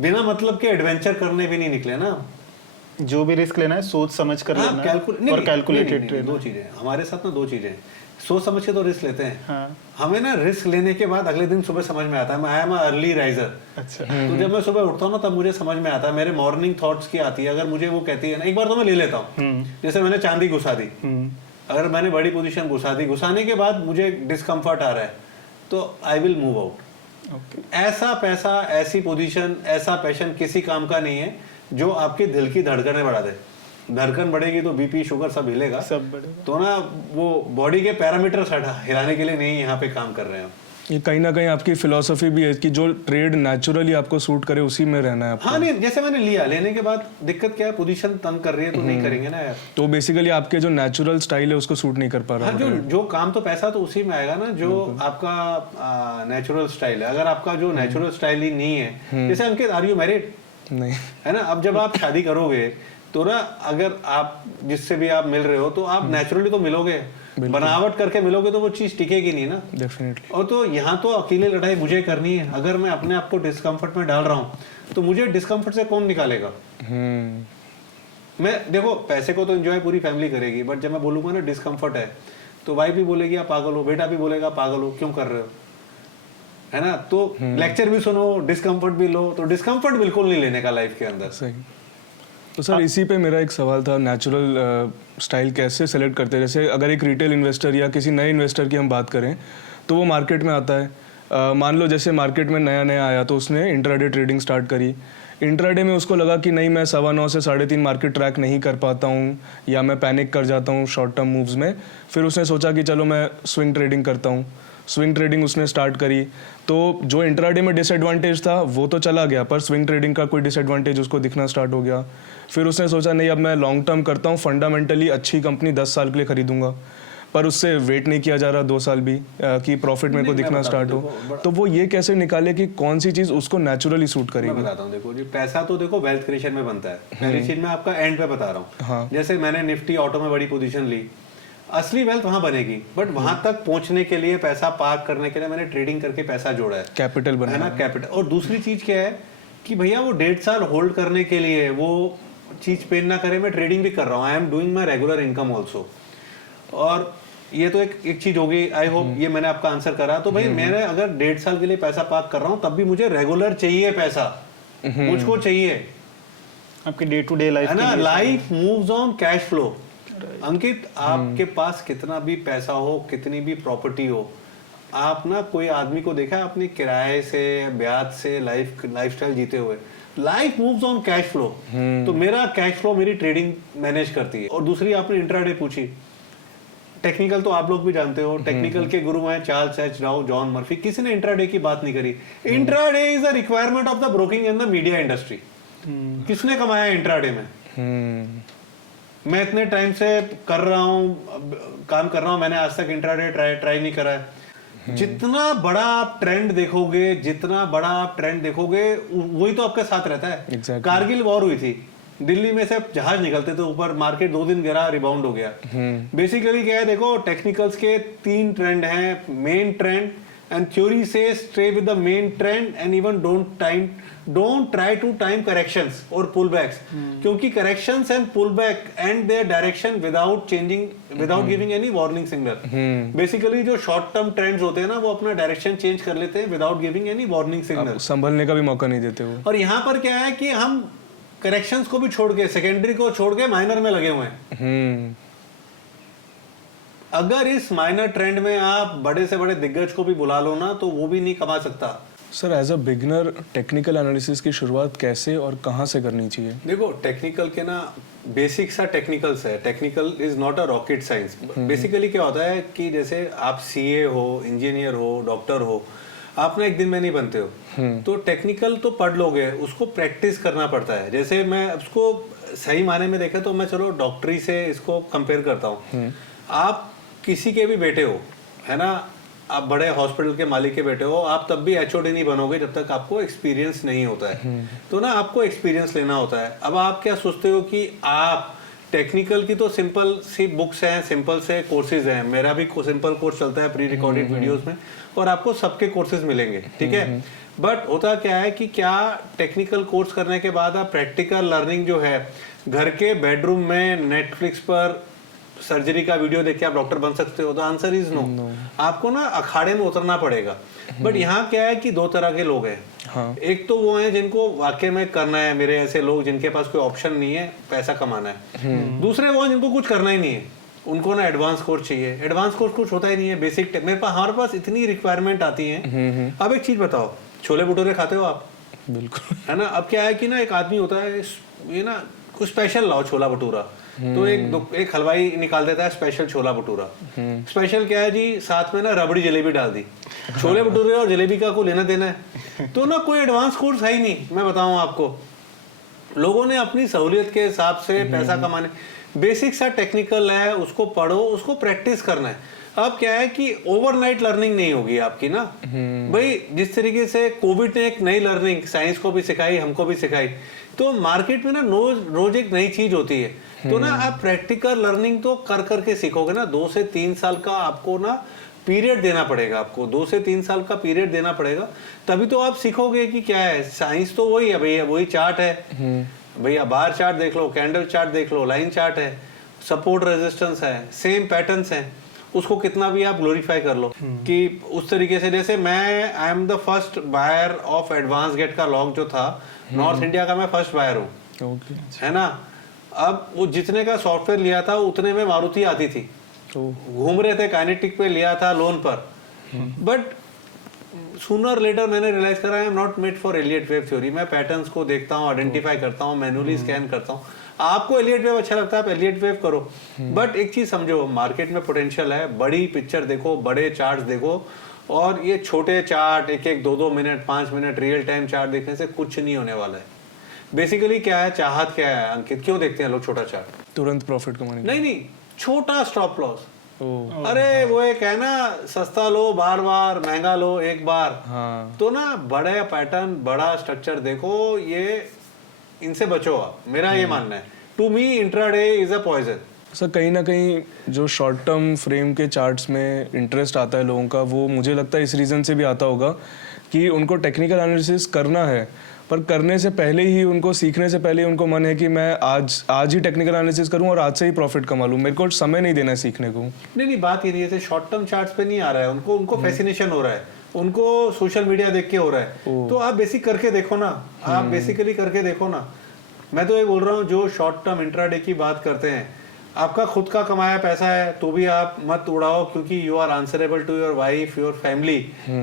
बिना मतलब के एडवेंचर करने भी नहीं निकले ना। जो भी रिस्क लेना है सोच समझ कर लेना है और कैलकुलेटेड ट्रेड। 2 चीजें हमारे साथ ना, 2 चीजें सोच समझ के तो रिस्क लेते हैं। हाँ। हमें ना रिस्क लेने के बाद अगले दिन सुबह समझ में आता है। मैं आई एम अर्ली राइजर। अच्छा। तो जब मैं सुबह उठता हूँ ना तब मुझे समझ में आता है, मेरे मॉर्निंग थॉट्स की आती है। अगर मुझे वो कहती है ना, एक बार तो मैं ले लेता हूँ। जैसे मैंने चांदी घुसा दी, अगर मैंने बड़ी पोजीशन घुसा दी, घुसाने के बाद मुझे डिस्कम्फर्ट आ रहा है तो आई विल मूव आउट। ऐसा पैसा, ऐसी पोजीशन, ऐसा पैशन किसी काम का नहीं है जो आपके दिल की धड़कनें बढ़ा दे। धड़कन बढ़ेगी तो बीपी शुगर सब हिलेगा, सब बढ़ेगा। तो ना वो बॉडी के पैरामीटर्स हिलाने के लिए नहीं यहाँ पे काम कर रहे हैं। ये कहीं ना कहीं आपकी फिलॉसफी भी है कि जो ट्रेड नेचुरली आपको सूट करे उसी में रहना है आपको। हाँ नहीं, जैसे मैंने लिया, लेने के बाद दिक्कत क्या है, पोजीशन तंग कर रही है तो नहीं करेंगे ना यार। तो बेसिकली आपके जो नेचुरल स्टाइल है उसको सूट नहीं कर पा रहा। हाँ, जो काम तो पैसा तो उसी में आएगा ना जो आपका नेचुरल स्टाइल है। अगर आपका जो नेचुरल स्टाइल ही नहीं है, जैसे अंकित, आर यू मैरिड? नहीं। है ना, अब जब आप शादी करोगे तो ना, अगर आप जिससे भी आप मिल रहे हो तो आप नेचुरली तो मिलोगे, बनावट करके मिलोगे तो वो चीज टिकेगी नहीं ना। डेफिनेटली। और तो यहाँ तो अकेले लड़ाई मुझे करनी है। अगर मैं अपने आप को डिस्कम्फर्ट में डाल रहा हूँ तो मुझे डिस्कम्फर्ट से कौन निकालेगा? मैं देखो, पैसे को तो एंजॉय पूरी फैमिली करेगी, बट जब मैं बोलूंगा ना डिस्कम्फर्ट है, तो वाइफ भी बोलेगी आप पागल हो, बेटा भी बोलेगा पागल हो, क्यों कर रहे हो, है ना। तो लेक्चर भी सुनो, डिस्कम्फर्ट भी लो, तो डिस्कम्फर्ट बिल्कुल नहीं लेने का लाइफ के अंदर। सही। तो सर इसी पे मेरा एक सवाल था, नेचुरल स्टाइल कैसे सेलेक्ट करते हैं? जैसे अगर एक रिटेल इन्वेस्टर या किसी नए इन्वेस्टर की हम बात करें तो वो मार्केट में आता है, मान लो जैसे मार्केट में नया नया आया तो उसने इंट्राडे ट्रेडिंग स्टार्ट करी। इंट्राडे में उसको लगा कि नहीं, मैं 9:15 से 3:30 मार्केट ट्रैक नहीं कर पाता हूँ, या मैं पैनिक कर जाता हूँ शॉर्ट टर्म मूव्स में। फिर उसने सोचा कि चलो मैं स्विंग ट्रेडिंग करता हूँ। स्विंग ट्रेडिंग उसने स्टार्ट करी, तो जो इंट्राडे में डिसएडवांटेज था वो तो चला गया, पर स्विंग ट्रेडिंग का कोई डिसएडवांटेज उसको दिखना स्टार्ट हो गया। फिर उसने सोचा नहीं, अब मैं लॉन्ग टर्म करता हूँ, फंडामेंटली अच्छी कंपनी 10 साल के लिए खरीदूंगा, पर उससे वेट नहीं किया जा रहा 2 साल भी कि प्रॉफिट मेरे को दिखना स्टार्ट हो। तो वो ये कैसे निकाले कि कौन सी चीज़ उसको नेचुरली सूट करेगी? मैं बताता हूँ, देखो जी, पैसा तो देखो वेल्थ क्रिएशन में बनता है। पहली चीज मैं आपका एंड पे बता रहा हूँ। हाँ। जैसे मैंने निफ्टी ऑटो में बड़ी पोजीशन ली, असली वेल्थ वहां बनेगी, बट वहां तक पहुंचने के लिए, पैसा पार्क करने के लिए मैंने ट्रेडिंग करके पैसा जोड़ा है, कैपिटल बना है ना, कैपिटल। और दूसरी चीज क्या है कि भैया वो 1.5 साल होल्ड करने के लिए वो चीज पेन ना करे, मैं ट्रेडिंग भी कर रहा हूँ, I am doing my regular income also. और ये तो एक चीज होगी, आई होप ये मैंने आपका आंसर करा। तो भाई मैंने अगर 1.5 साल के लिए पैसा पार्क कर रहा हूँ, तब भी मुझे रेगुलर चाहिए पैसा, मुझको चाहिए, आपकी डे टू डे लाइफ है ना। Life moves on cash flow. Ankit, आपके पास कितना भी पैसा हो, कितनी भी प्रॉपर्टी हो, आप ना कोई आदमी को देखा आपने किराए से, ब्याज से लाइफस्टाइल जीते हुए? Life moves on cash flow. तो मेरा कैश फ्लो मेरी ट्रेडिंग मैनेज करती है। और दूसरी आपने इंट्राडे पूछी, टेक्निकल तो आप लोग भी जानते हो, टेक्निकल के गुरु हैं चार्ल्स एच डाउ, जॉन मर्फी, किसी ने इंट्राडे की बात नहीं करी। Intraday is a requirement of the broking in the media industry. किसने कमाया इंट्राडे में? मैं इतने टाइम से कर रहा हूँ, काम कर रहा हूँ, मैंने आज तक इंट्राडे ट्राई नहीं करा है। जितना बड़ा आप ट्रेंड देखोगे, जितना बड़ा आप ट्रेंड देखोगे, वही तो आपके साथ रहता है। Exactly. कारगिल वॉर हुई थी, दिल्ली में से जहाज निकलते थे ऊपर, मार्केट 2 दिन गिरा, रिबाउंड हो गया। बेसिकली क्या है, देखो टेक्निकल्स के 3 ट्रेंड हैं, मेन ट्रेंड, एंड थ्योरी से stay with the main trend, and even don't try to time corrections और पुल बैक्स, क्योंकि corrections and pull back and their direction without giving any warning signal. Basically जो short term trends होते हैं ना, वो अपना direction change कर लेते हैं without giving any warning signal, संभलने का भी मौका नहीं देते वो। और यहाँ पर क्या है कि हम करेक्शंस को भी छोड़ के, सेकेंडरी को छोड़ के माइनर में लगे हुए हैं। अगर इस माइनर ट्रेंड में आप बड़े से बड़े दिग्गज को भी बुला लो ना, तो वो भी नहीं कमा सकता। Sir as a beginner technical analysis की शुरुआत कैसे और कहाँ से करनी चाहिए? देखो, टेक्निकल के ना बेसिक सा टेक्निकल्स है। Technical is not a rocket science. Basically क्या होता है कि जैसे आप सीए हो, इंजीनियर हो, डॉक्टर हो, आप ना एक दिन में नहीं बनते हो। तो टेक्निकल तो पढ़ लोगे, उसको प्रैक्टिस करना पड़ता है। जैसे मैं उसको सही मायने में देखा तो मैं चलो डॉक्टरी से इसको कंपेयर करता हूँ। आप किसी के भी बेटे हो, है ना, आप बड़े हॉस्पिटल के मालिक के बेटे हो, आप तब भी एचओडी नहीं बनोगे जब तक आपको एक्सपीरियंस नहीं होता है। तो ना आपको एक्सपीरियंस लेना होता है। अब आप क्या सोचते हो कि आप टेक्निकल की तो सिंपल सी बुक्स हैं, सिंपल से कोर्सेज हैं, मेरा भी सिंपल कोर्स चलता है प्री रिकॉर्डेड वीडियोस में, और आपको सबके कोर्सेज मिलेंगे, ठीक है। बट होता क्या है कि क्या टेक्निकल कोर्स करने के बाद आप प्रैक्टिकल लर्निंग जो है, घर के बेडरूम में नेटफ्लिक्स पर सर्जरी का वीडियो देख के आप डॉक्टर बन सकते हो? तो आंसर इज नो। आपको ना अखाड़े में उतरना पड़ेगा। बट यहाँ क्या है कि 2 तरह के लोग हैं। हाँ। एक तो वो हैं जिनको वाकई में करना है, मेरे ऐसे लोग जिनके पास कोई ऑप्शन नहीं है, पैसा कमाना है। दूसरे वो हैं जिनको कुछ करना ही नहीं है, उनको ना एडवांस कोर्स चाहिए। एडवांस कोर्स कुछ होता ही नहीं है, बेसिक हमारे पास इतनी रिक्वायरमेंट आती है। अब एक चीज बताओ, छोले भटूरे खाते हो आप? बिल्कुल। है ना। अब क्या है कि ना एक आदमी होता है, ये ना स्पेशल लाओ छोला भटूरा, तो एक हलवाई निकाल देता है स्पेशल छोला भटूरा। स्पेशल क्या है जी, साथ में ना रबड़ी जलेबी डाल दी। छोले भटूरे और जलेबी का कोई लेना देना है? तो ना कोई एडवांस कोर्स है ही नहीं। मैं बताऊं आपको, लोगों ने अपनी सहूलियत के हिसाब से पैसा कमाने, बेसिक सा टेक्निकल है उसको पढ़ो, उसको प्रैक्टिस करना है। अब क्या है कि ओवरनाइट लर्निंग नहीं होगी आपकी ना भाई। जिस तरीके से कोविड ने एक नई लर्निंग साइंस को भी सिखाई, हमको भी सिखाई, तो मार्केट में ना रोज एक नई चीज होती है। तो ना आप प्रैक्टिकल लर्निंग तो कर करके सीखोगे ना। 2 से 3 साल का आपको ना पीरियड देना पड़ेगा, आपको 2 से 3 साल का पीरियड देना पड़ेगा, तभी तो आप सीखोगे कि क्या है। साइंस तो वही है भैया, वही चार्ट है भैया, बार चार्ट देख लो, कैंडल चार्ट देख लो, लाइन चार्ट है, सपोर्ट रेजिस्टेंस है, सेम पैटर्न्स हैं। उसको कितना भी आप ग्लोरीफाई कर लो कि उस तरीके से, जैसे मैं I am the first buyer of advance gate का लॉन्ग जो था नॉर्थ इंडिया का, मैं फर्स्ट बायर हूँ, है ना। अब वो जितने का सॉफ्टवेयर लिया था उतने में मारुति आती थी, घूम रहे थे, काइनेटिक पे लिया था लोन पर। बट सूनर लेटर मैंने रियलाइज करा, I am not made for Elliott wave theory. मैं पैटर्न्स को देखता हूँ, आइडेंटिफाई करता हूँ, मैनुअली स्कैन करता हूँ। आपको एलियट वेव अच्छा लगता है, आप एलियट वेव करो, बट एक चीज समझो, मार्केट में पोटेंशियल है। बड़ी पिक्चर देखो, बड़े चार्ट्स देखो, और ये छोटे chart 1-1, 2-2 minute, 5 minute real time chart देखने से कुछ नहीं होने वाला है। बेसिकली क्या है, चाहत क्या है अंकित, क्यों देखते हैं लोग छोटा चार्ट? तुरंत प्रॉफिट कमाने? नहीं, छोटा स्टॉप लॉस। अरे वो एक है ना, सस्ता लो बार बार, महंगा लो एक बार। हाँ। तो ना बड़े पैटर्न, बड़ा स्ट्रक्चर देखो, ये इनसे बचो आप, मेरा ये मानना है। To me intraday is a poison. Sir कहीं ना कहीं जो शॉर्ट टर्म फ्रेम के चार्ट्स में इंटरेस्ट आता है लोगों का, वो मुझे लगता है इस रीज़न से भी आता होगा कि उनको टेक्निकल एनालिसिस करना है, पर करने से पहले ही उनको, सीखने से पहले ही उनको मन है कि मैं आज ही टेक्निकल एनालिसिस करूं और आज से ही प्रॉफिट कमा लूं, मेरे को समय नहीं देना है सीखने को। नहीं, बात ये नहीं है, शॉर्ट टर्म चार्ट्स पे नहीं आ रहा है उनको फैसिनेशन हो रहा है, उनको सोशल मीडिया देख के हो रहा है। तो आप बेसिक करके देखो ना, आप बेसिकली करके देखो ना। मैं तो ये बोल रहा हूँ, जो शॉर्ट टर्म इंट्राडे की बात करते हैं, आपका खुद का कमाया पैसा है तो भी आप मत उड़ाओ, क्योंकि you are answerable to your wife, your family.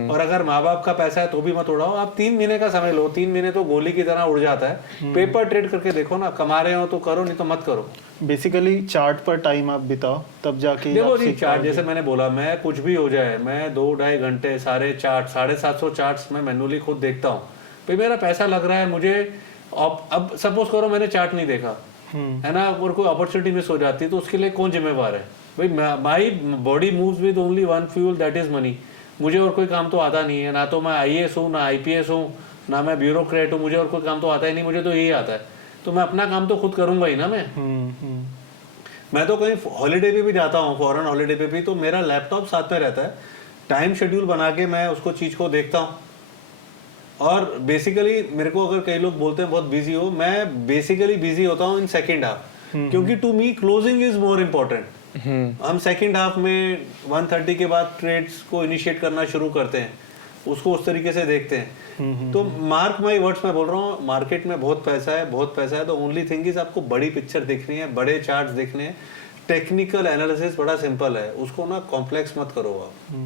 और अगर माँ बाप का पैसा है तो भी मत उड़ाओ। आप 3 महीने का समय लो, 3 महीने तो गोली की तरह उड़ जाता है। पेपर ट्रेड करके देखो ना, कमा रहे हो तो करो, नहीं तो मत करो। बेसिकली चार्ट पर टाइम आप बिताओ, तब जाके देखो जी, चार्ट जैसे मैंने बोला, मैं कुछ भी हो जाए, मैं 2-2.5 घंटे सारे चार्ट, 750 चार्ट्स मैं मैनुअली खुद देखता हूँ। भाई मेरा पैसा लग रहा है मुझे। अब सपोज करो मैंने चार्ट नहीं देखा, है ना, और कोई अपॉर्चुनिटी मिस हो जाती है, तो उसके लिए कौन जिम्मेवार है? भाई my body moves with only one fuel, that is money. मुझे और कोई काम तो आता नहीं है, ना तो मैं IAS हूँ, ना IPS हूँ, ना मैं ब्यूरोक्रेट हूँ, मुझे और कोई काम तो आता ही नहीं, मुझे तो यही आता है। तो मैं अपना काम तो खुद करूंगा ही ना। मैं तो कहीं हॉलीडे पे भी जाता हूँ, फॉरेन हॉलीडे पे भी, तो मेरा लैपटॉप साथ में रहता है, टाइम शेड्यूल बना के मैं उसको चीज को देखता हूँ। और बेसिकली मेरे को, अगर कई लोग बोलते हैं बहुत बिजी हो, मैं बेसिकली बिजी होता हूँ इन सेकेंड हाफ, क्योंकि to me closing is more important. हम सेकेंड हाफ में 1:30 के बाद ट्रेड्स को इनिशिएट करना शुरू करते हैं, उसको उस तरीके से देखते हैं। तो मार्क माई वर्ड्स, मैं बोल रहा हूँ, मार्केट में बहुत पैसा है, बहुत पैसा है। तो ओनली थिंग इज आपको बड़ी पिक्चर देखनी है, बड़े चार्ट्स देखने हैं। टेक्निकल एनालिसिस बड़ा सिंपल है, उसको ना कॉम्प्लेक्स मत करो आप,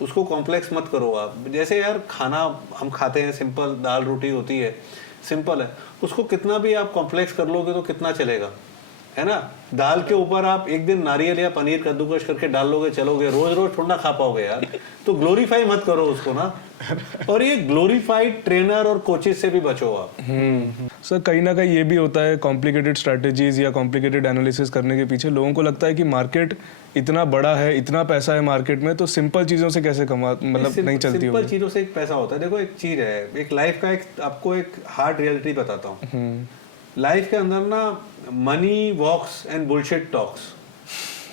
उसको कॉम्प्लेक्स मत करो आप। जैसे यार खाना हम खाते हैं, सिंपल दाल रोटी होती है, सिंपल है, उसको कितना भी आप कॉम्प्लेक्स कर लोगे तो कितना चलेगा, है ना। दाल के ऊपर आप एक दिन नारियल या पनीर कद्दूकश करके डाल लोगे, चलोगे, रोज रोज थोड़ा खा पाओगे यार। तो ग्लोरीफाई मत करो उसको ना, और ये ग्लोरीफाइड ट्रेनर और कोचेस से भी बचो आप। सर कहीं ना कहीं ये भी होता है, कॉम्प्लिकेटेड स्ट्रैटेजीज या कॉम्प्लिकेटेड एनालिसिस करने के पीछे लोगों को लगता है कि मार्केट इतना बड़ा है, इतना पैसा है मार्केट में, तो सिंपल चीजों से कैसे कमा, मतलब नहीं चलती होगी। सिंपल चीजों से एक पैसा होता है। देखो एक चीज है, एक लाइफ का एक आपको एक हार्ड रियलिटी बताता हूँ। लाइफ के अंदर ना money walks and bullshit talks,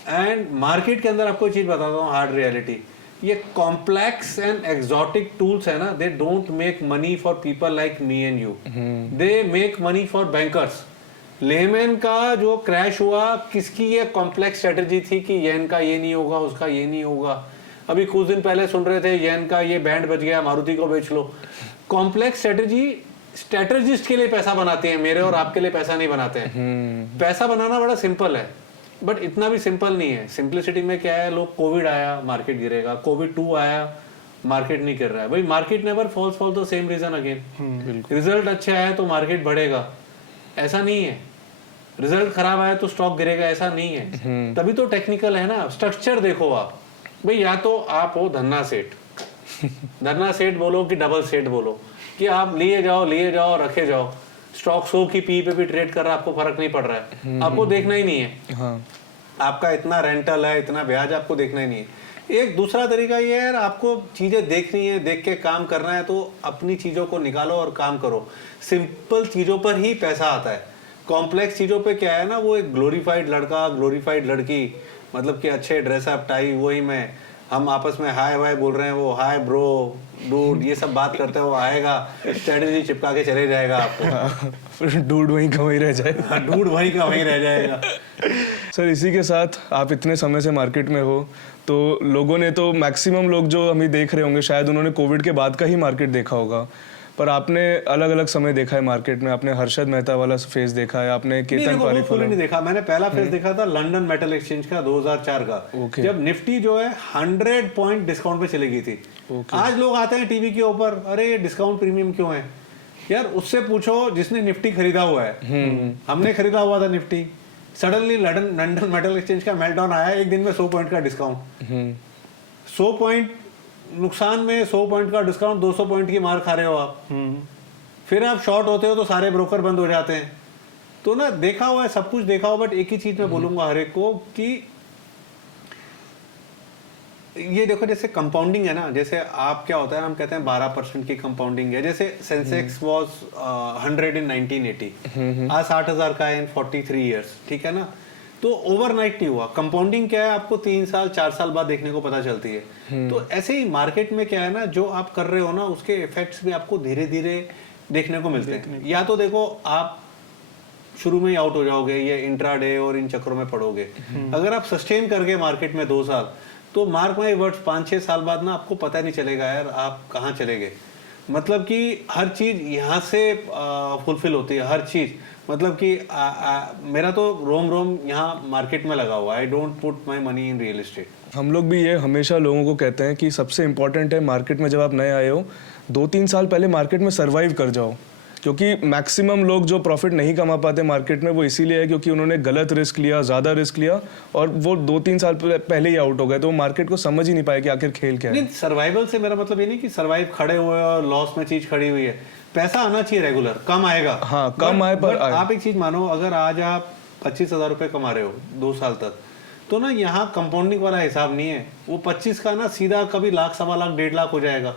and market के अंदर आपको एक चीज बताता हूँ, हार्ड रियलिटी। ये कॉम्प्लेक्स एंड एक्सोटिक टूल्स है ना, they don't make money for people like me and you, they make money for bankers. Lehman का जो क्रैश हुआ, किसकी ये कॉम्प्लेक्स स्ट्रेटजी थी कि येन का ये नहीं होगा, उसका ये नहीं होगा। अभी कुछ दिन पहले सुन रहे थे येन का ये बैंड बच गया, मारुति को बेच लो। कॉम्प्लेक्स स्ट्रेटजी स्ट्रेटजिस्ट के लिए पैसा बनाते हैं, मेरे और आपके लिए पैसा नहीं बनाते हैं। पैसा बनाना बड़ा सिंपल है, बट इतना भी सिंपल नहीं है। सिंप्लिसिटी में क्या है, लोग कोविड आया मार्केट गिरेगा, कोविड 2 आया मार्केट नहीं गिर रहा है। भाई market never falls for the same reason again. Result अच्छा है तो मार्केट बढ़ेगा, ऐसा नहीं है। रिजल्ट खराब आया तो स्टॉक गिरेगा ऐसा नहीं है। तभी तो टेक्निकल है ना, स्ट्रक्चर देखो आप भाई, या तो आप हो धन्ना सेठ धन्ना सेठ बोलो कि डबल सेठ बोलो, कि आप लिए जाओ रखे जाओ, स्टॉक 100 की पी पे भी ट्रेड कर रहा है, आपको फर्क नहीं पड़ रहा है, आपको देखना ही नहीं है। हाँ, आपका इतना रेंटल है, इतना ब्याज, आपको देखना ही नहीं है। एक दूसरा तरीका ये है यार, आपको चीजें देखनी है, देख के काम करना है तो अपनी चीजों को निकालो और काम करो। सिंपल चीजों पर ही पैसा आता है, कॉम्प्लेक्स चीजों पे क्या है ना, वो एक ग्लोरीफाइड लड़का ग्लोरीफाइड लड़की, मतलब कि अच्छे ड्रेसअप टाई, वही में हम आपस में हाय वाय बोल रहे हैं, वो हाय ब्रो डूड ये सब बात करते हैं, वो आएगा स्ट्रेटजी चिपका के चले जाएगा आपको, फिर डूड वहीं का वहीं रह जाएगा। डूड वहीं का वहीं रह जाएगा। सर इसी के साथ आप इतने समय से मार्केट में हो, तो लोगों ने तो मैक्सिमम लोग जो हमें देख रहे होंगे शायद उन्होंने कोविड के बाद का ही मार्केट देखा होगा, पर आपने अलग अलग समय देखा है मार्केट में। आपने हर्षद मेहता वाला फेज देखा है, आपने केतन पारीक फुली नहीं देखा मैंने। पहला फेज देखा था लंदन मेटल एक्सचेंज का 2004 का, जब निफ्टी जो है 100 पॉइंट डिस्काउंट पे चली गई थी। आज लोग आते हैं टीवी के ऊपर, अरे डिस्काउंट प्रीमियम क्यों है यार, उससे पूछो जिसने निफ्टी खरीदा हुआ है। हमने खरीदा हुआ था Nifty, suddenly London metal exchange का मेल्टडाउन आया, एक दिन में 100 पॉइंट का डिस्काउंट, 100 पॉइंट नुकसान में 100 पॉइंट का डिस्काउंट, 200 पॉइंट की मार खा रहे हो आप। फिर आप शॉर्ट होते हो तो सारे ब्रोकर बंद हो जाते हैं। तो ना देखा हुआ है, सब कुछ देखा हुआ, बट एक ही चीज मैं बोलूंगा हर एक को कि ये देखो जैसे कंपाउंडिंग है ना, जैसे आप क्या होता है, हम कहते हैं 12% की कंपाउंडिंग है। जैसे सेंसेक्स वाज 100 इन 1980, आज 60,000 का है इन 43 इयर्स, ठीक है ना। तो ओवरनाइट नहीं हुआ। कंपाउंडिंग क्या है, आपको 3 साल 4 साल बाद देखने को पता चलती है। तो ऐसे ही मार्केट में क्या है ना, जो आप कर रहे हो ना उसके इफेक्ट्स भी आपको धीरे धीरे देखने को मिलते हैं। या तो देखो आप शुरू में ही आउट हो जाओगे, ये इंट्राडे और इन चक्करों में पड़ोगे। अगर आप सस्टेन करके मार्केट में 2 साल, तो मार्क माई वर्ड्स 5-6 साल बाद ना आपको पता नहीं चलेगा यार आप कहाँ चले गए। मतलब कि हर चीज यहाँ से फुलफिल होती है, हर चीज। मतलब कि मेरा तो रोम यहाँ मार्केट में लगा हुआ है। I don't put my money in real estate. हम लोग भी ये हमेशा लोगों को कहते हैं कि सबसे इम्पोर्टेंट है मार्केट में जब आप नए आए हो 2-3 साल पहले मार्केट में सर्वाइव कर जाओ, क्योंकि मैक्सिमम लोग जो प्रॉफिट नहीं कमा पाते मार्केट में वो इसीलिए है क्योंकि उन्होंने गलत रिस्क लिया, ज़्यादा रिस्क लिया और वो 2-3 साल पहले ही आउट हो गए, तो वो मार्केट को समझ ही नहीं पाए कि आखिर खेल क्या है। नहीं, सर्वाइवल से मेरा मतलब ये नहीं कि सर्वाइव खड़े हुए और लॉस में चीज खड़ी हुई है। पैसा आना चाहिए रेगुलर, कम आएगा, हाँ कम आए पर आए। आप एक चीज मानो, अगर आज आप 25,000 रुपए कमा रहे हो 2 साल तक, तो ना यहाँ कंपाउंडिंग वाला हिसाब नहीं है। वो 25 का ना सीधा कभी लाख, 1.25 लाख, 1.5 लाख हो जाएगा।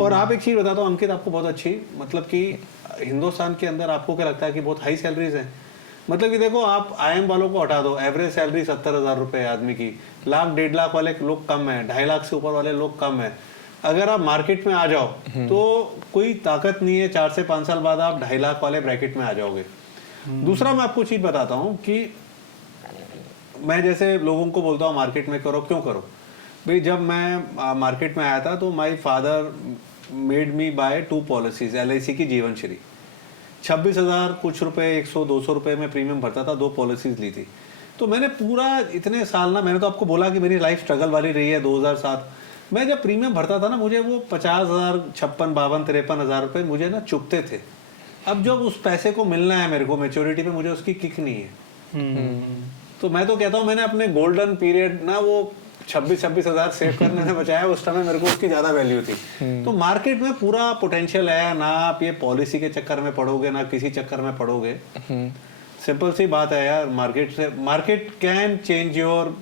और आप एक चीज बताता हूँ अंकित, आपको बहुत अच्छी, मतलब कि हिंदुस्तान के अंदर आपको क्या लगता है कि बहुत हाई सैलरीज हैं? मतलब कि देखो आप IIM वालों को हटा दो, एवरेज सैलरी 70,000 रुपए आदमी की, लाख 1.5 लाख वाले लोग कम है, 2.5 लाख से ऊपर वाले लोग कम है। अगर आप मार्केट में आ जाओ तो कोई ताकत नहीं है, 4 से 5 साल बाद आप 2.5 लाख वाले ब्रैकेट में आ जाओगे। दूसरा मैं आपको चीज बताता हूँ कि मैं जैसे लोगों को बोलता हूँ मार्केट में करो, क्यों करो भाई। जब मैं मार्केट में आया था तो my father made me buy 2 policies, LIC की जीवन श्री, 26,000 कुछ रुपए, 100-200 रुपए में प्रीमियम भरता था, 2 पॉलिसीज ली थी। तो मैंने पूरा इतने साल ना, मैंने तो आपको बोला कि मेरी लाइफ स्ट्रगल वाली रही है। 2007 मैं जब प्रीमियम भरता था ना, मुझे वो 50,000, 56, 52, 53,000 रुपए मुझे ना चुभते थे। अब जब उस पैसे को मिलना है मेरे को मेच्योरिटी पे, मुझे उसकी किक नहीं है। तो मैं तो कहता हूँ मैंने अपने गोल्डन पीरियड ना वो 26,000 सेव करने में बचाया, उस समय मेरे को उसकी ज्यादा वैल्यू थी। तो मार्केट में पूरा पोटेंशियल है ना, आप ये पॉलिसी के चक्कर में पड़ोगे ना किसी चक्कर में पड़ोगे। सिंपल सी बात है यार, market can change your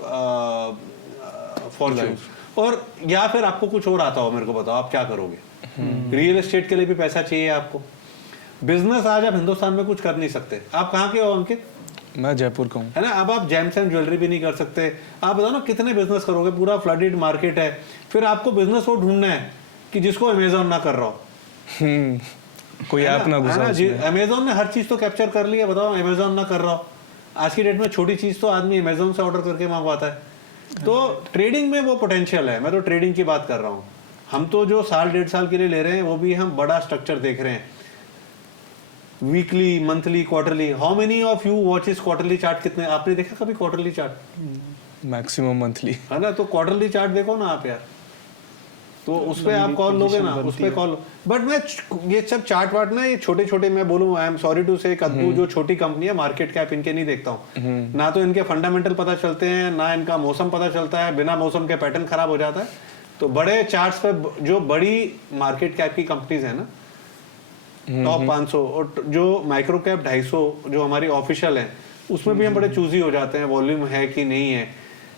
Fortune. और या फिर आपको कुछ और आता हो, मेरे को बताओ आप क्या करोगे। रियल एस्टेट के लिए भी पैसा चाहिए आपको। बिजनेस आज आप हिंदुस्तान में कुछ कर नहीं सकते। आप कहाँ के हो अंकित? मैं जयपुर का हूँ। है ना। अब आप जेम्स एंड ज्वेलरी भी नहीं कर सकते। आप बताओ ना कितने बिजनेस करोगे, पूरा फ्लडेड मार्केट है। फिर आपको बिजनेस वो ढूंढना है कि जिसको अमेजोन ना कर रहा हो, कोई ऐप ना घुसा उसमें। अमेजोन ने हर चीज तो कैप्चर कर लिया, बताओ अमेजोन ना कर रहा हो। आज की डेट में छोटी चीज तो आदमी अमेजोन से ऑर्डर करके मंगवाता है। तो ट्रेडिंग में वो पोटेंशियल है। मैं तो ट्रेडिंग की बात कर रहा हूँ। हम तो जो 1.5 साल के लिए ले रहे हैं वो भी हम बड़ा स्ट्रक्चर देख रहे हैं, weekly, monthly, quarterly. How many of you watches quarterly chart? कितने आपने देखा कभी क्वार्टरली चार्ट? मैक्सिमम मंथली, है ना। तो क्वार्टरली चार्ट देखो ना आप यार, तो उस पर आप कॉल लोगे ना, उस पर कॉल। बट मैं ये सब चार्ट वार्ट ना, ये छोटे छोटे, मैं बोलूँ आई एम सॉरी टू से, कद्दू जो छोटी कंपनी है, मार्केट कैप इनके नहीं देखता हूँ ना, तो इनके फंडामेंटल पता चलते हैं ना इनका मौसम पता चलता है, बिना मौसम के पैटर्न खराब हो जाता है। तो बड़े चार्ट्स पे जो बड़ी मार्केट कैप की कंपनीज है ना, टॉप 500 और जो माइक्रो कैप 250 जो हमारी ऑफिशियल है, उसमें भी हम बड़े चूजी हो जाते हैं, वॉल्यूम है कि नहीं है।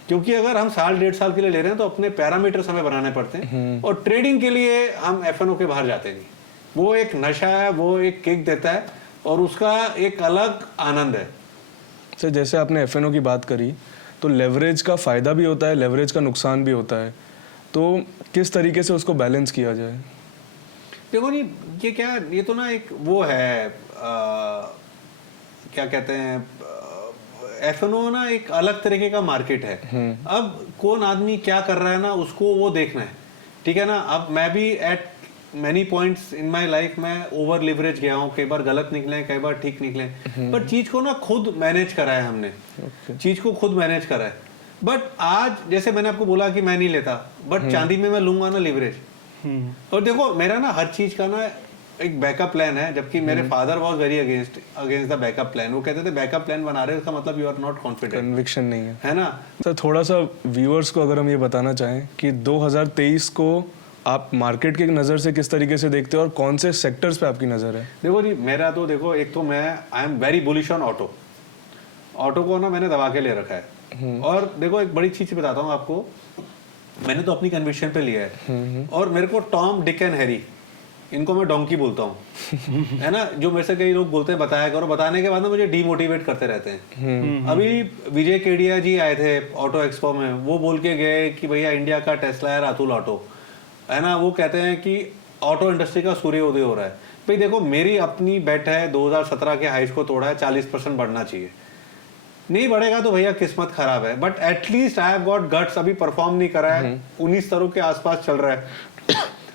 क्योंकि अगर हम साल 1.5 साल के लिए ले रहे हैं तो अपने पैरामीटर्स हमें बनाने पड़ते हैं, और ट्रेडिंग के लिए हम एफएनओ के बाहर जाते नहीं। वो एक नशा है, वो एक किक देता है और उसका एक अलग आनंद है। सर जैसे आपने एफएनओ की बात करी, तो लेवरेज का फ़ायदा भी होता है, लेवरेज का नुकसान भी होता है, तो किस तरीके से उसको बैलेंस किया जाए? देखो नहीं, ये क्या, ये तो ना एक वो है क्या कहते हैं, एफएनओ ना एक अलग तरीके का मार्केट है। अब कौन आदमी क्या कर रहा है ना, उसको वो देखना है, ठीक है ना। अब मैं भी eight many points in my life में ओवर लिवरेज गया हूँ, कई बार गलत निकले, कई बार ठीक निकले, पर चीज को ना खुद मैनेज करा है हमने, चीज को खुद मैनेज करा है। बट आज जैसे मैंने आपको बोला कि मैं नहीं लेता, बट चांदी में मैं लूंगा ना लिवरेज। और देखो मेरा ना हर चीज का ना एक बैकअप प्लान है, जबकि मेरे father was very against the backup plan. वो कहते थे बैकअप प्लान बना रहे हो, इसका मतलब you are not confident, conviction नहीं है ना। सर थोड़ा सा व्यूअर्स को अगर हम ये बताना चाहें कि 2023 को आप मार्केट की नज़र से किस तरीके से देखते हो और कौन से सेक्टर्स पे आपकी नज़र है? देखो जी, मेरा तो देखो, एक तो मैं I am very bullish on auto को ना मैंने दबा के ले रखा है। और देखो एक बड़ी चीज बताता हूँ आपको, मैंने तो अपनी कन्विक्शन पे लिया है। और मेरे को टॉम, डिक एंड हैरी, इनको मैं डोंकी बोलता हूँ है ना, जो मेरे से कई लोग बोलते हैं बताया करो, बताने के बाद ना मुझे डीमोटिवेट करते रहते हैं। अभी विजय केडिया जी आए थे ऑटो एक्सपो में, वो बोल के गए कि भैया इंडिया का टेस्ला है अतुल ऑटो, है ना। वो कहते हैं कि ऑटो इंडस्ट्री का सूर्योदय हो रहा है। भाई देखो, मेरी अपनी बेट है, 2017 के हाइस को तोड़ा है, 40% बढ़ना चाहिए। नहीं बढ़ेगा तो भैया किस्मत खराब है, but at least I have got guts. अभी परफॉर्म नहीं करा है, 19 स्तरों के आसपास चल रहा है।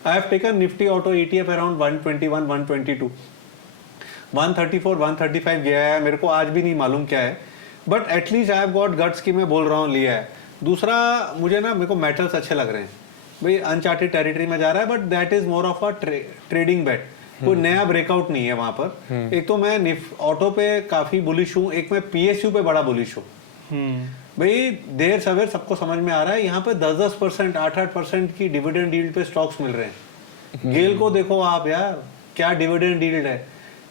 I have taken Nifty auto ETF around 121, 122, 134, 135 गया है, मेरे को आज भी नहीं मालूम क्या है, but at least I have got guts की मैं बोल रहा हूँ लिया है। दूसरा, मुझे ना, मेरे को मेटल्स अच्छे लग रहे हैं भाई, अनचार्टेड टेरिटरी में जा रहा है, but that is more of a trading bet, कोई नया ब्रेकआउट नहीं है वहां पर। एक तो मैं ऑटो पे काफी बुलिश हूँ, एक मैं PSU पे बड़ा बुलिश हूँ। भाई देर सवेर सबको समझ में आ रहा है, यहाँ पे 10-10%, 8-8% की डिविडेंड यील्ड पे स्टॉक्स मिल रहे हैं। गेल को देखो आप यार, क्या डिविडेंड यील्ड है।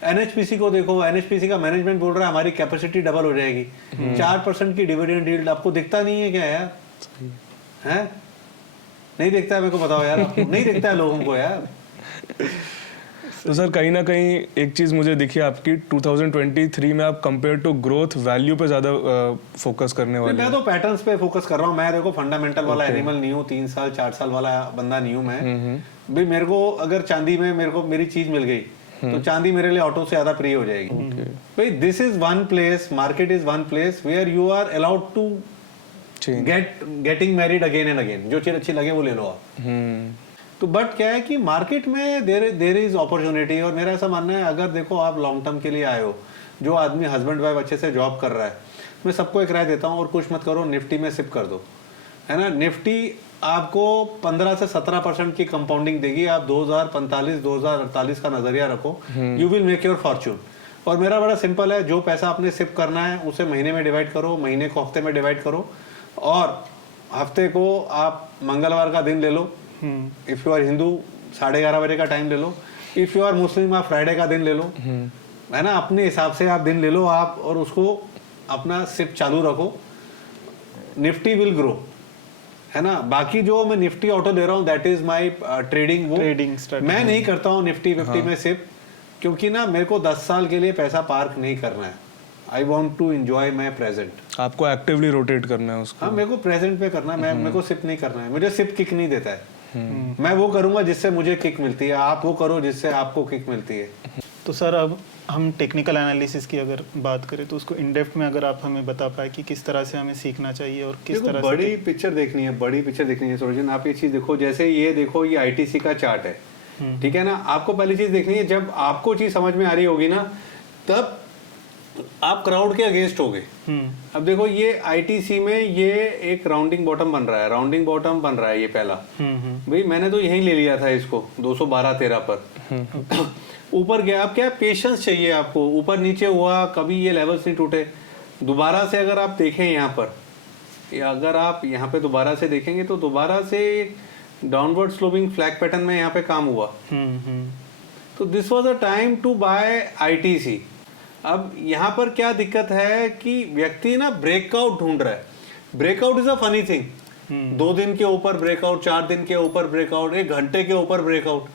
NHPC को देखो, NHPC का मैनेजमेंट बोल रहा है हमारी कैपेसिटी डबल हो जाएगी। 4% की डिविडेंड यील्ड, आपको दिखता नहीं है क्या यार? है नहीं दिखता है? मेरे को बताओ यार, आपको नहीं दिखता है लोगों को यार? तो सर कहीं ना कहीं एक चीज़ मुझे दिखी आपकी 2023 में, आप कंपेयर टू ग्रोथ वैल्यू पे ज़्यादा फोकस करने वाले। मैं तो पैटर्न्स पे फोकस कर रहा हूँ। मैं देखो फंडामेंटल वाला एनिमल नहीं हूँ, 3 साल 4 साल वाला बंदा नहीं हूँ मैं। भाई मेरे को अगर चांदी में मेरे को मेरी चीज मिल गई तो चांदी मेरे लिए ऑटो से ज्यादा प्रिय हो जाएगी। भाई this is one place, market is one place where you are allowed to getting married again and again. जो चीज अच्छी लगे वो ले लो आप। तो बट क्या है कि मार्केट में देर इज अपॉर्चुनिटी। और मेरा ऐसा मानना है, अगर देखो आप लॉन्ग टर्म के लिए आए हो, जो आदमी हस्बैंड वाइफ अच्छे से जॉब कर रहा है, मैं सबको एक राय देता हूँ, और कुछ मत करो, निफ्टी में सिप कर दो, है ना। निफ्टी आपको 15 से 17% की कंपाउंडिंग देगी। आप 2045 2048 का नजरिया रखो, you will make your Fortune. और मेरा बड़ा सिंपल है, जो पैसा आपने सिप करना है उसे महीने में डिवाइड करो, महीने को हफ्ते में डिवाइड करो, और हफ्ते को आप मंगलवार का दिन ले लो। इफ यू आर हिंदू 11:30 बजे का टाइम ले लो। इफ यू आर मुस्लिम आप फ्राइडे का दिन ले लो, है ना। अपने हिसाब से आप दिन ले लो आप, और उसको अपना सिप चालू रखो। निफ्टी विल ग्रो, है ना। बाकी जो मैं निफ्टी ऑटो दे रहा हूँ दैट इज माय ट्रेडिंग। वो मैं नहीं करता हूँ निफ्टी 50 में सिप, क्योंकि ना मेरे को 10 साल के लिए पैसा पार्क नहीं करना है। I want to enjoy my present. आपको एक्टिवली रोटेट करना है उसको। हाँ, मेरे को प्रेजेंट पे करना है। मेरे को सिप नहीं करना है, मुझे सिप किक नहीं देता है। मैं वो करूंगा जिससे मुझे किक मिलती है, आप वो करो जिससे आपको किक मिलती है। तो सर अब हम टेक्निकल एनालिसिस की अगर बात करें तो उसको इन डेप्थ में अगर आप हमें बता पाए कि किस तरह से हमें सीखना चाहिए और किस तरह से बड़ी पिक्चर देखनी है, बड़ी पिक्चर देखनी है सुरजन। आप ये चीज देखो, जैसे ये देखो, ये ITC का चार्ट है, ठीक है ना। आपको पहली चीज देखनी है, जब आपको चीज समझ में आ रही होगी ना, तब आप क्राउड के अगेंस्ट हो गए। अब देखो ये आईटीसी में ये एक राउंडिंग बॉटम बन रहा है, राउंडिंग बॉटम बन रहा है ये पहला। भाई मैंने तो यहीं ले लिया था इसको 212-13 पर। ऊपर गया, अब क्या पेशेंस चाहिए आपको, ऊपर नीचे हुआ, कभी ये लेवल्स नहीं टूटे। दोबारा से अगर आप देखें यहाँ पर, या अगर आप यहाँ पे दोबारा से देखेंगे तो दोबारा से डाउनवर्ड स्लोपिंग फ्लैग पैटर्न में यहाँ पे काम हुआ। तो this was a time to buy ITC. अब यहाँ पर क्या दिक्कत है कि व्यक्ति ना ब्रेकआउट ढूंढ रहा है। Breakout is a funny thing. 2 दिन के ऊपर ब्रेकआउट, 4 दिन के ऊपर ब्रेकआउट, 1 घंटे के ऊपर ब्रेकआउट।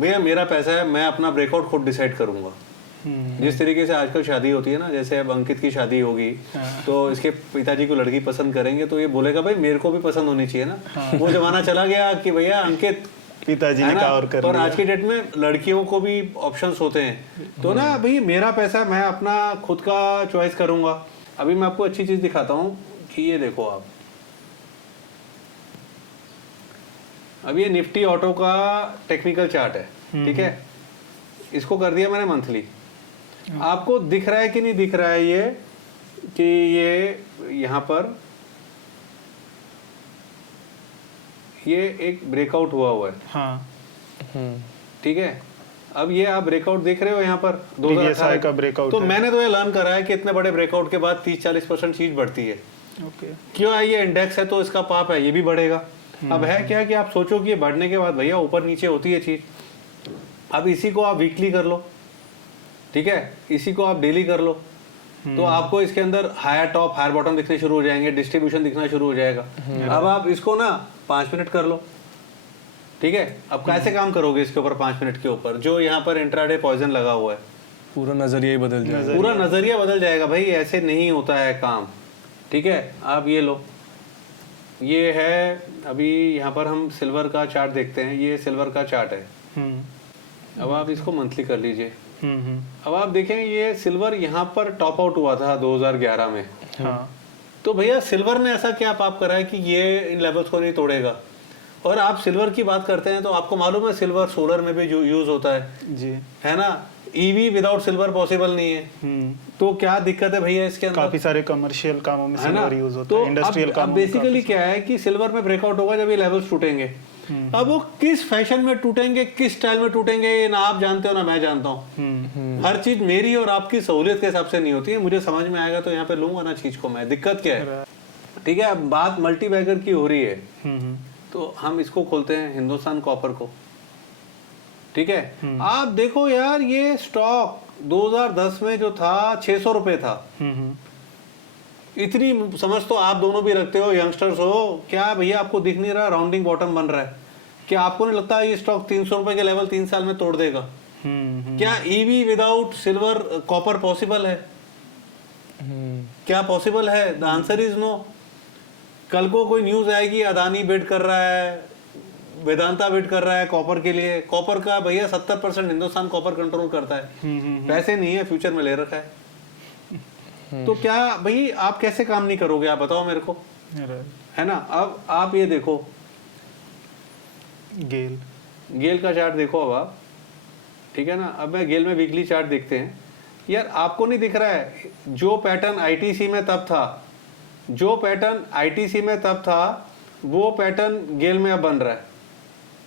भैया मेरा पैसा है, मैं अपना ब्रेकआउट खुद डिसाइड करूंगा। जिस तरीके से आजकल शादी होती है ना, जैसे अब अंकित की शादी होगी तो इसके पिताजी को लड़की पसंद करेंगे तो ये बोलेगा भाई मेरे को भी पसंद होनी चाहिए ना। वो जमाना चला गया कि भैया अंकित पिताजी ने कहा और कर पर लिया। आज की डेट में लड़कियों को भी ऑप्शंस होते हैं। तो ना भाई मेरा पैसा है, मैं अपना खुद का चॉइस करूंगा। अभी मैं आपको अच्छी चीज दिखाता हूँ कि ये देखो आप, अब ये निफ्टी ऑटो का टेक्निकल चार्ट है, ठीक है। इसको कर दिया मैंने मंथली। आपको दिख रहा है कि नहीं दिख रहा है ये कि ये यहाँ पर ये एक ब्रेकआउट हुआ है। हाँ ठीक है। अब ये आप ब्रेकआउट देख रहे हो यहाँ पर BSI का ब्रेकआउट तो है। मैंने तो ये लर्न करा है कि इतने बड़े ब्रेकआउट के बाद 30-40% चीज बढ़ती है। ओके। क्यों है, ये इंडेक्स है तो इसका पाप है, ये भी बढ़ेगा। अब है क्या कि आप सोचो कि ये बढ़ने के बाद भैया ऊपर नीचे होती है चीज। अब इसी को आप वीकली कर लो, ठीक है, इसी को आप डेली कर लो, तो आपको इसके अंदर हायर टॉप हायर बॉटम दिखने शुरू हो जाएंगे, डिस्ट्रीब्यूशन दिखना शुरू हो जाएगा। अब आप इसको ना 5 मिनट कर लो, ठीक है। अब कैसे काम करोगे इसके ऊपर 5 मिनट के ऊपर, जो यहाँ पर इंट्राडे पॉइजन लगा हुआ है, पूरा नजरिया ही बदल जाएगा। पूरा नजरिया बदल जाएगा। भाई ऐसे नहीं होता है काम, ठीक है। आप ये लो, ये है अभी यहाँ पर हम सिल्वर का चार्ट देखते हैं, ये सिल्वर का चार्ट है। अब आप इसको मंथली कर लीजिए। अब आप देखें ये सिल्वर यहाँ पर टॉप आउट हुआ था 2011 में। हाँ। तो भैया सिल्वर ने ऐसा क्या पाप करा है कि ये इन लेवल्स को नहीं तोड़ेगा। और आप सिल्वर की बात करते हैं तो आपको मालूम है सिल्वर सोलर में भी यूज होता है जी। है ना। ईवी विदाउट सिल्वर पॉसिबल नहीं है। तो क्या दिक्कत है भैया इसके अंदर, काफी सारे कमर्शियल कामों में है ना। सिल्वर यूज होता तो है, इंडस्ट्रियल अब कामों में बेसिकली क्या है कि सिल्वर में ब्रेकआउट होगा जब ये लेवल्स टूटेंगे। अब वो किस फैशन में टूटेंगे, किस स्टाइल में टूटेंगे, ये ना आप जानते हो ना मैं जानता हूँ। हर चीज मेरी और आपकी सहूलियत के हिसाब से नहीं होती है। मुझे समझ में आएगा तो यहाँ पे लूंगा ना चीज को मैं, दिक्कत क्या है, ठीक है। अब बात मल्टी बैगर की हो रही है तो हम इसको खोलते हैं हिंदुस्तान कॉपर को, ठीक है। आप देखो यार ये स्टॉक 2010 में जो था 600 रुपए था। इतनी समझ तो आप दोनों भी रखते हो, यंगस्टर्स हो, क्या भैया आपको दिख नहीं रहा राउंडिंग बॉटम बन रहा है? क्या आपको नहीं लगता ये स्टॉक 300 रुपए के लेवल 3 साल में तोड़ देगा? क्या EV without silver copper possible है? क्या पॉसिबल है? The answer is no. कल को कोई न्यूज आएगी अदानी बिड कर रहा है, वेदांता बिड कर रहा है कॉपर के लिए। कॉपर का भैया 70% हिंदुस्तान कॉपर कंट्रोल करता है। पैसे नहीं है, फ्यूचर में ले रखा है। तो क्या भाई आप कैसे काम नहीं करोगे, आप बताओ मेरे को, है ना। अब आप ये देखो गेल का चार्ट देखो अब आप, ठीक है ना। अब मैं गेल में वीकली चार्ट देखते हैं यार। आपको नहीं दिख रहा है जो पैटर्न आईटीसी में तब था, जो पैटर्न आईटीसी में तब था वो पैटर्न गेल में अब बन रहा है।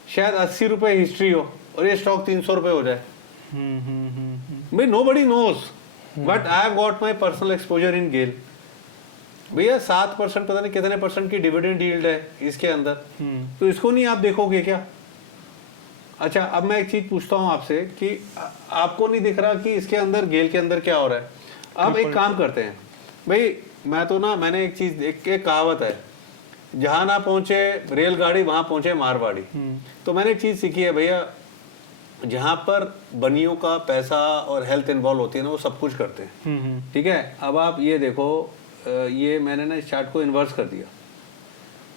शायद 80 रुपए हिस्ट्री हो और ये स्टॉक 300 रुपए हो जाए। भाई nobody knows but I have got my personal exposure in GAIL. भैया 7% पता नहीं कितने परसेंट की डिविडेंड यील्ड है इसके अंदर। तो इसको नहीं आप देखोगे क्या? अच्छा अब मैं एक चीज पूछता हूं आपसे कि आपको नहीं दिख रहा कि इसके अंदर गेल के अंदर क्या हो रहा है? अब एक काम करते हैं भाई, मैं तो ना मैंने एक चीज एक कहावत है, जहां ना पहुंचे रेलगाड़ी वहां पहुंचे मारवाड़ी। तो मैंने एक चीज सीखी है भैया, जहां पर बनियों का पैसा और हेल्थ इन्वॉल्व होती है ना वो सब कुछ करते हैं, ठीक है। अब आप ये देखो, ये मैंने ना इस चार्ट को इन्वर्स कर दिया।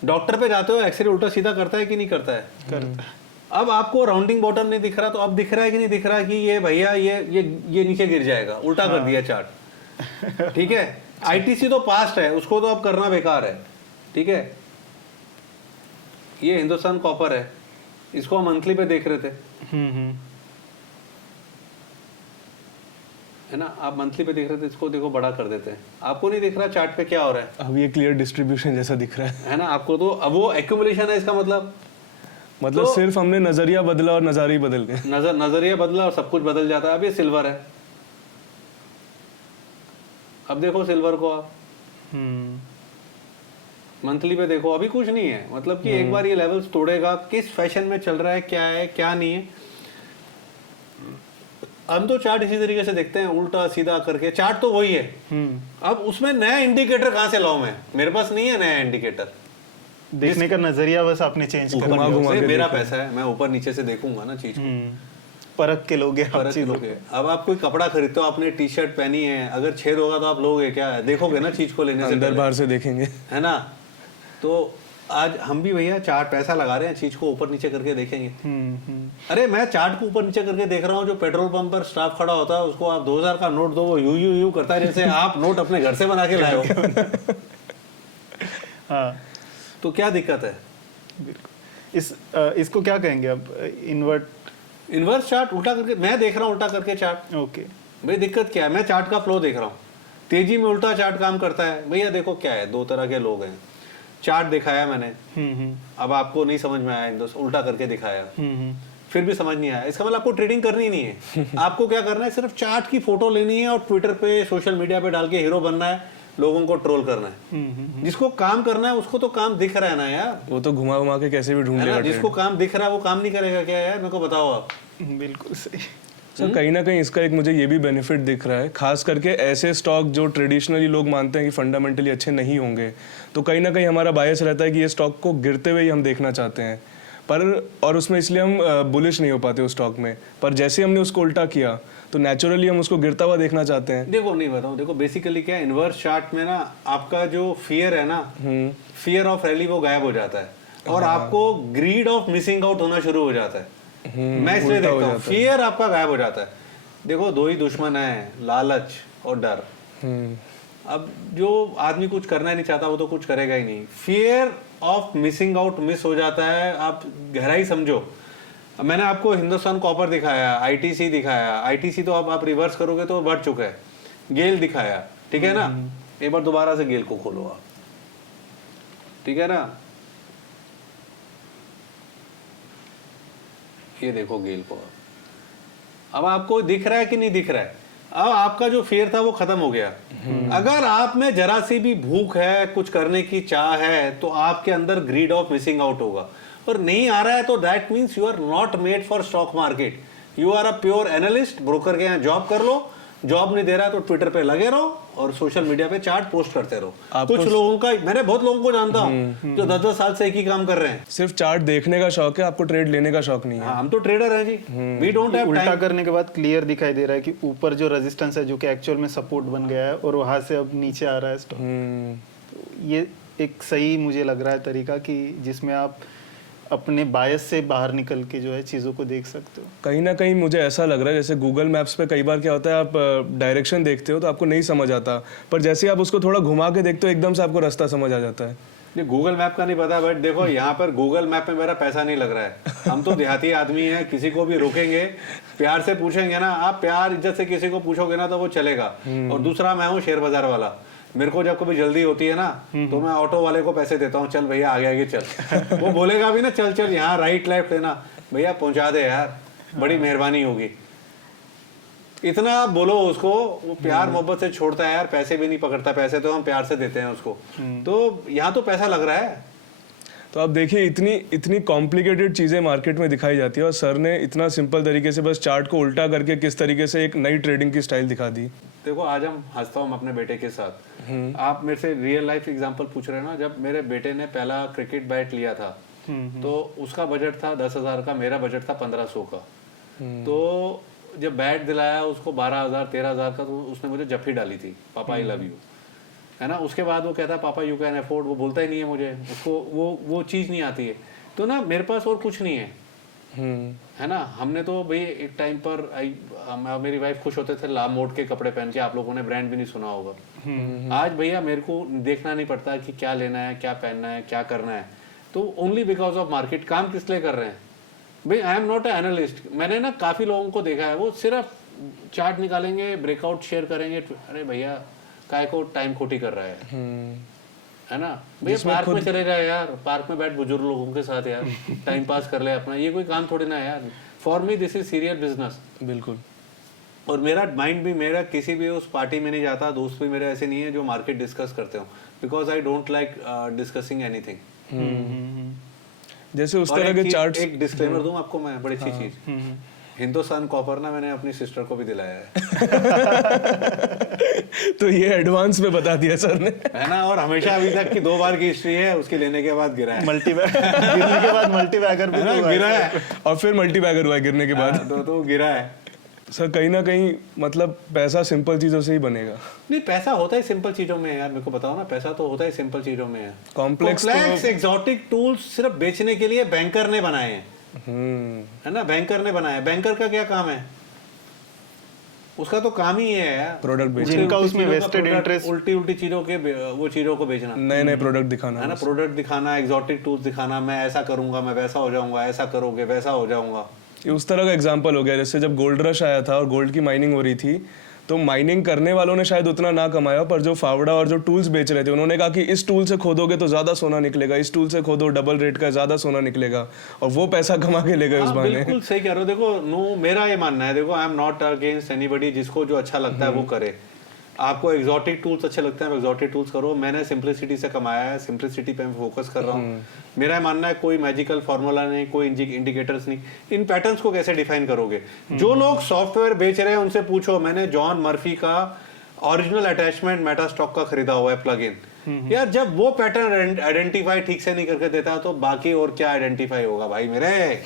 डॉक्टर पे जाते हो, एक्सरे उल्टा सीधा करता है कि नहीं करता है? करता है। अब आपको राउंडिंग बॉटम नहीं दिख रहा तो अब दिख रहा है कि नहीं दिख रहा कि ये भैया ये नीचे गिर जाएगा, उल्टा कर दिया चार्ट, ठीक है। आईटीसी तो पास्ट है, उसको तो अब करना बेकार है, ठीक है। ये हिंदुस्तान कॉपर है, इसको हम मंथली पे देख रहे थे। है ना, आप मंथली पे देख रहे थे, इसको देखो बड़ा कर देते हैं, आपको नहीं दिख रहा चार्ट पे क्या हो रहा है? अब ये क्लियर डिस्ट्रीब्यूशन जैसा दिख रहा है ना आपको, तो अब वो एक्यूमुलेशन है इसका मतलब मतलब सिर्फ हमने नजरिया बदला और नजारे ही बदल गए। नजरिया बदला और सब कुछ बदल जाता है। अब ये सिल्वर है, अब देखो सिल्वर को आप मंथली पे देखो, अभी कुछ नहीं है, मतलब कि एक बार ये लेवल्स तोड़ेगा, किस फैशन में चल रहा है क्या नहीं है। हम तो चार्ट इसी तरीके से देखते हैं, उल्टा सीधा करके, चार्ट तो वही है। अब उसमें नया इंडिकेटर कहाँ से लाऊं मैं, मेरे पास नहीं है नया इंडिकेटर। देखने का नजरिया बस आपने चेंज कर घुमा घुमा के मेरा पैसा है, मैं ऊपर नीचे से देखूंगा ना चीज को, परख के लोगे आप परख चीजों लोगे। अब आप कोई कपड़ा खरीदते हो, आपने टी शर्ट पहनी है, अगर छेद होगा तो आप लोगे क्या, देखोगे ना चीज को लेने से अंदर पहले, बाहर से देखेंगे। है ना। तो आज हम भी भैया चार्ट पैसा लगा रहे हैं, चीज को ऊपर नीचे करके देखेंगे। अरे मैं चार्ट को ऊपर नीचे करके देख रहा हूँ, जो पेट्रोल पंप पर स्टाफ खड़ा होता है उसको आप 2000 का नोट दो, वो यू यू यू करता है जैसे आप नोट अपने घर से बना के लाए हो। हाँ, तो क्या दिक्कत है? इसको क्या कहेंगे अब, इन्वर्स चार्ट उल्टा करके मैं देख रहा हूँ, उल्टा करके चार्ट। ओके, भाई दिक्कत क्या है, मैं चार्ट का फ्लो देख रहा हूँ, तेजी में उल्टा चार्ट काम करता है। भैया देखो क्या है, दो तरह के लोग हैं। चार्ट दिखाया मैंने, अब आपको नहीं समझ में आया, उल्टा करके दिखाया, फिर भी समझ नहीं आया, इसका मतलब आपको ट्रेडिंग करनी नहीं है। आपको क्या करना है, सिर्फ चार्ट की फोटो लेनी है और ट्विटर पे सोशल मीडिया पे डाल के हीरो बनना है, लोगों को ट्रोल करना है। जिसको काम करना है उसको तो काम दिख रहा है ना यार, वो तो घुमा घुमा के कैसे भी ढूंढ है ना। लेगा। जिसको काम दिख रहा है वो काम नहीं करेगा क्या यार, मेरे को बताओ आप। बिल्कुल सही। सर कहीं ना कहीं इसका एक मुझे ये भी बेनिफिट दिख रहा है, खास करके ऐसे स्टॉक जो ट्रेडिशनली लोग मानते हैं कि फंडामेंटली अच्छे नहीं होंगे, तो कहीं ना कहीं हमारा बायस रहता है कि ये स्टॉक को गिरते हुए ही हम देखना चाहते हैं, पर और उसमें इसलिए हम बुलिश नहीं हो पाते उस स्टॉक में। पर जैसे हमने उसको उल्टा किया तो नेचुरली हम उसको गिरता हुआ देखना चाहते हैं। देखो नहीं बताऊं, देखो बेसिकली क्या है, इन्वर्स चार्ट में ना आपका जो फियर है ना, फियर ऑफ रैली वो गायब हो जाता है और आपको ग्रीड ऑफ मिसिंग आउट होना शुरू हो जाता है। मैं इसलिए देखता हूँ फियर आपका गायब हो जाता है। देखो दो ही दुश्मन है, लालच और डर। अब जो आदमी कुछ करना नहीं चाहता वो तो कुछ करेगा ही नहीं। Fear of missing out miss हो जाता है, आप गहराई समझो। मैंने आपको हिंदुस्तान कॉपर दिखाया, आईटीसी दिखाया, आईटीसी तो आप रिवर्स करोगे तो बढ़ चुका है, गेल दिखाया, ठीक है ना। एक बार दोबारा से गेल को खोलो आप, ठीक है ना, ये देखो गेल को। अब आपको दिख रहा है कि नहीं दिख रहा है? अब आपका जो फियर था वो खत्म हो गया। अगर आप में जरा सी भी भूख है, कुछ करने की चाह है, तो आपके अंदर ग्रीड ऑफ मिसिंग आउट होगा। और नहीं आ रहा है तो that means you are not made for stock market, you are a pure analyst. Broker के यहाँ जॉब कर लो, जॉब नहीं दे रहा है तो ट्विटर पे लगे रहो और सोशल मीडिया पे चार्ट पोस्ट करते रहो। कुछ लोगों का, मैंने बहुत लोगों को जानता हूँ जो 10-10 साल से एक ही काम कर रहे हैं। सिर्फ चार्ट देखने का शौक है, आपको ट्रेड लेने का शौक नहीं है। हाँ, हम तो ट्रेडर हैं जी, वी डोंट हैव उल्टा टाइम। करने के बाद क्लियर दिखाई दे रहा है कि ऊपर जो रेजिस्टेंस है जो कि एक्चुअल में सपोर्ट बन गया है और वहां से अब नीचे आ रहा है स्टॉक। तो ये एक सही मुझे लग रहा है तरीका कि जिसमें आप अपने बायस से बाहर निकल के जो है चीज़ों को देख सकते हो। कहीं ना कहीं मुझे ऐसा लग रहा है जैसे गूगल मैप्स पे कई बार क्या होता है, आप डायरेक्शन देखते हो तो आपको नहीं समझ आता, पर जैसे आप उसको थोड़ा घुमा के देखते हो एकदम से आपको रास्ता समझ आ जाता है। ये गूगल मैप का नहीं पता, बट देखो यहाँ पर गूगल मैप में मेरा पैसा नहीं लग रहा है। हम तो देहाती आदमी हैं, किसी को भी रोकेंगे, प्यार से पूछेंगे ना, आप प्यार इज्जत से किसी को पूछोगे ना तो वो चलेगा। और दूसरा, मैं हूँ शेयर बाजार वाला, मेरे को जब कभी जल्दी होती है ना तो मैं ऑटो वाले को पैसे देता हूँ, चल भैया आगे आगे चल। वो बोलेगा भी ना चल चल यहाँ राइट लेफ्ट लेना, भैया पहुंचा दे यार, बड़ी मेहरबानी होगी। इतना आप बोलो उसको, वो प्यार मोहब्बत से छोड़ता है यार, पैसे भी नहीं पकड़ता, पैसे तो हम प्यार से देते हैं उसको। तो यहाँ तो पैसा लग रहा है। तो आप देखिए इतनी कॉम्प्लिकेटेड चीज़ें मार्केट में दिखाई जाती है और सर ने इतना सिंपल तरीके से बस चार्ट को उल्टा करके किस तरीके से एक नई ट्रेडिंग की स्टाइल दिखा दी। देखो आज हम हंसता हूँ अपने बेटे के साथ, आप मेरे से रियल लाइफ एग्जांपल पूछ रहे हैं ना। जब मेरे बेटे ने पहला क्रिकेट बैट लिया था तो उसका बजट था 10,000 का, मेरा बजट था 1500 का। तो जब बैट दिलाया उसको 12,000 13,000 का, तो उसने मुझे जफ्फी डाली थी, पापा आई लव यू, है ना। उसके बाद वो कहता है पापा यू कैन अफोर्ड, वो बोलता ही नहीं है मुझे, उसको वो चीज़ नहीं आती है। तो ना मेरे पास और कुछ नहीं है, है ना। हमने तो भाई एक टाइम पर मेरी वाइफ खुश होते थे ला मोड के कपड़े पहन के, आप लोगों ने ब्रांड भी नहीं सुना होगा। आज भैया मेरे को देखना नहीं पड़ता कि क्या लेना है, क्या पहनना है, क्या करना है। तो ओनली बिकॉज ऑफ मार्केट। काम किस लिए कर रहे हैं भाई? आई एम नॉट ए एनालिस्ट। मैंने ना काफ़ी लोगों को देखा है, वो सिर्फ चार्ट निकालेंगे, ब्रेकआउट शेयर करेंगे, अरे भैया काय को टाइम खोटी कर रहा है ना भैया, पार्क में चले जाए यार, पार्क में बैठ बुजुर्ग लोगों के साथ यार, टाइम पास कर ले अपना, ये कोई काम थोड़ी ना है यार। For me this is serious business. बिल्कुल। और मेरा माइंड भी, मेरा किसी भी उस पार्टी में नहीं जाता, दोस्त भी मेरे ऐसे नहीं है जो मार्केट डिस्कस करते हो, because I don't like discussing anything. जैसे उस तरह के चार्ट्स, एक डिस्क्लेमर दूं आपको मैं, बड़ी अच्छी चीज, हिंदुस्तान कॉपर ना मैंने अपनी सिस्टर को भी दिलाया है। तो ये एडवांस में बता दिया सर ने, है ना, और हमेशा अभी तक की 2 बार की हिस्ट्री है, उसके लेने के बाद गिरा है, गिरने के बाद मल्टीबैगर भी तो गिरा है, और फिर मल्टीबैगर हुआ गिरने के बाद। तो गिरा है। सर कहीं ना कहीं मतलब पैसा सिंपल चीजों से ही बनेगा। नहीं, पैसा होता ही सिंपल चीजों में है यार, मेरे को बताओ ना, पैसा तो होता ही सिंपल चीजों में है। कॉम्प्लेक्स एग्जॉटिक टूल्स सिर्फ बेचने के लिए बैंकर ने बनाए हैं, है ना, बैंकर ने बनाया। बैंकर का क्या काम है? उसका तो काम ही है यार, प्रोडक्ट बेचना, जिनका उसमें वेस्टेड इंटरेस्ट, उल्टी चीजों के वो चीजों को बेचना, नए नए प्रोडक्ट दिखाना, है ना, प्रोडक्ट दिखाना, एग्जॉटिक टूल्स दिखाना, मैं ऐसा करूंगा, मैं वैसा हो जाऊंगा, ऐसा करोगे वैसा हो जाऊंगा। ये उस तरह का एग्जांपल हो गया जैसे जब गोल्ड रश आया था और गोल्ड की माइनिंग हो रही थी, तो माइनिंग करने वालों ने शायद उतना ना कमाया, पर जो फावड़ा और जो टूल्स बेच रहे थे उन्होंने कहा कि इस टूल से खोदोगे तो ज्यादा सोना निकलेगा, इस टूल से खोदो डबल रेट का ज्यादा सोना निकलेगा, और वो पैसा कमा के ले गए उस बहाने। बिल्कुल सही कह रहे हो। देखो नो, मेरा ये मानना है, देखो आई एम नॉट अगेंस्ट एनीबॉडी, जिसको जो अच्छा लगता है वो करे। आपको एग्जॉटिक टूल्स अच्छे लगते हैं, एग्जॉटिक टूल्स करो। मैंने सिंपलिसिटी से कमाया है, सिंपलिसिटी पे मैं फोकस कर रहा हूँ। मेरा मानना है कोई मैजिकल फॉर्मूला नहीं, कोई इंडिकेटर्स नहीं। इन पैटर्न्स को कैसे डिफाइन करोगे? जो लोग सॉफ्टवेयर बेच रहे हैं उनसे पूछो। मैंने जॉन मर्फी का ओरिजिनल अटैचमेंट मेटास्टॉक का खरीदा हुआ है, प्लग इन। यार जब वो पैटर्न आइडेंटिफाई ठीक से नहीं करके देता तो बाकी और क्या आइडेंटिफाई होगा भाई मेरे।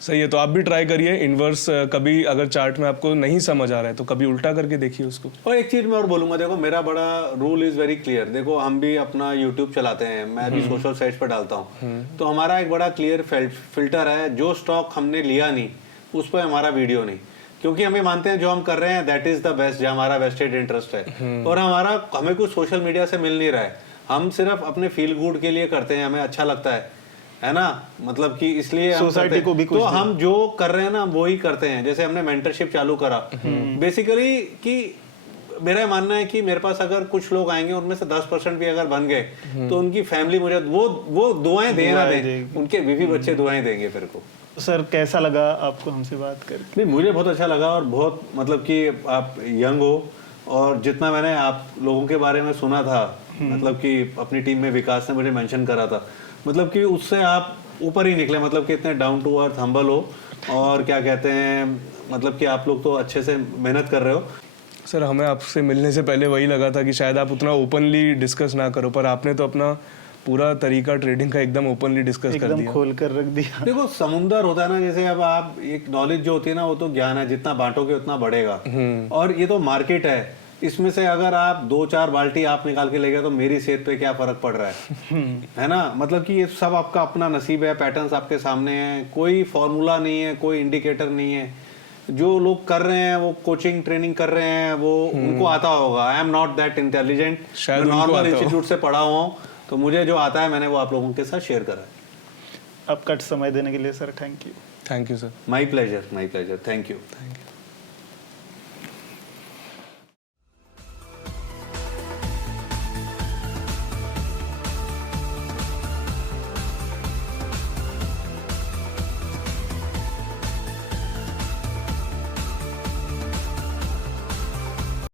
सही है, तो आप भी ट्राई करिए इनवर्स। कभी अगर चार्ट में आपको नहीं समझ आ रहा है तो कभी उल्टा करके देखिए उसको। और एक चीज मैं और बोलूंगा, देखो मेरा बड़ा रूल इज वेरी क्लियर। देखो हम भी अपना यूट्यूब चलाते हैं, मैं भी सोशल साइट्स पर डालता हूँ, तो हमारा एक बड़ा क्लियर फिल्टर है। जो स्टॉक हमने लिया नहीं उस पर हमारा वीडियो नहीं, क्योंकि हमें मानते हैं जो हम कर रहे हैं दैट इज द बेस्ट, जो हमारा वेस्टेड इंटरेस्ट है। और हमें कुछ सोशल मीडिया से मिल नहीं रहा है, हम सिर्फ अपने फील गुड के लिए करते हैं, हमें अच्छा लगता है ना, मतलब कि इसलिए सोसाइटी को भी कुछ तो हम जो कर रहे हैं ना वो ही करते हैं। जैसे हमने मेंटरशिप चालू करा बेसिकली, कि मेरा मानना है कि मेरे पास अगर कुछ लोग आएंगे उनमें से 10% भी अगर बन गए तो उनकी फैमिली मुझे वो दुआएं दे ना दे, उनके बीवी बच्चे दुआएं देंगे मेरे को। सर कैसा लगा आपको हमसे बात करके? नहीं, मुझे बहुत अच्छा लगा, और बहुत मतलब कि आप यंग हो, और जितना मैंने आप लोगों के बारे में सुना था, मतलब कि अपनी टीम में विकास ने मुझे मेंशन करा था, मतलब कि उससे आप ऊपर ही निकले, मतलब कि इतने डाउन टू अर्थ हम्बल हो, और क्या कहते हैं, मतलब कि आप लोग तो अच्छे से मेहनत कर रहे हो। सर हमें आपसे मिलने से पहले वही लगा था कि शायद आप उतना ओपनली डिस्कस ना करो, पर आपने तो अपना पूरा तरीका ट्रेडिंग का एकदम ओपनली डिस्कस कर एकदम दिया, खोल कर रख दिया। देखो समुंदर होता है ना, जैसे अब आप एक नॉलेज जो होती है ना वो तो ज्ञान है, जितना बांटोगे उतना बढ़ेगा। और ये तो मार्केट है, इसमें से अगर आप 2-4 बाल्टी आप निकाल के ले गए तो मेरी सेहत पे क्या फर्क पड़ रहा है ना, मतलब कि ये सब आपका अपना नसीब है, पैटर्न्स आपके सामने हैं, कोई फॉर्मूला नहीं है, कोई इंडिकेटर नहीं है। जो लोग कर रहे हैं वो कोचिंग ट्रेनिंग कर रहे हैं, वो उनको आता होगा। आई एम नॉट दैट इंटेलिजेंट, शायद नॉर्मल इंस्टीट्यूट से पढ़ा हुआ हूँ, तो मुझे जो आता है मैंने वो आप लोगों के साथ शेयर करा है। आपका समय देने के लिए sir thank you. Thank you sir. My pleasure, thank you.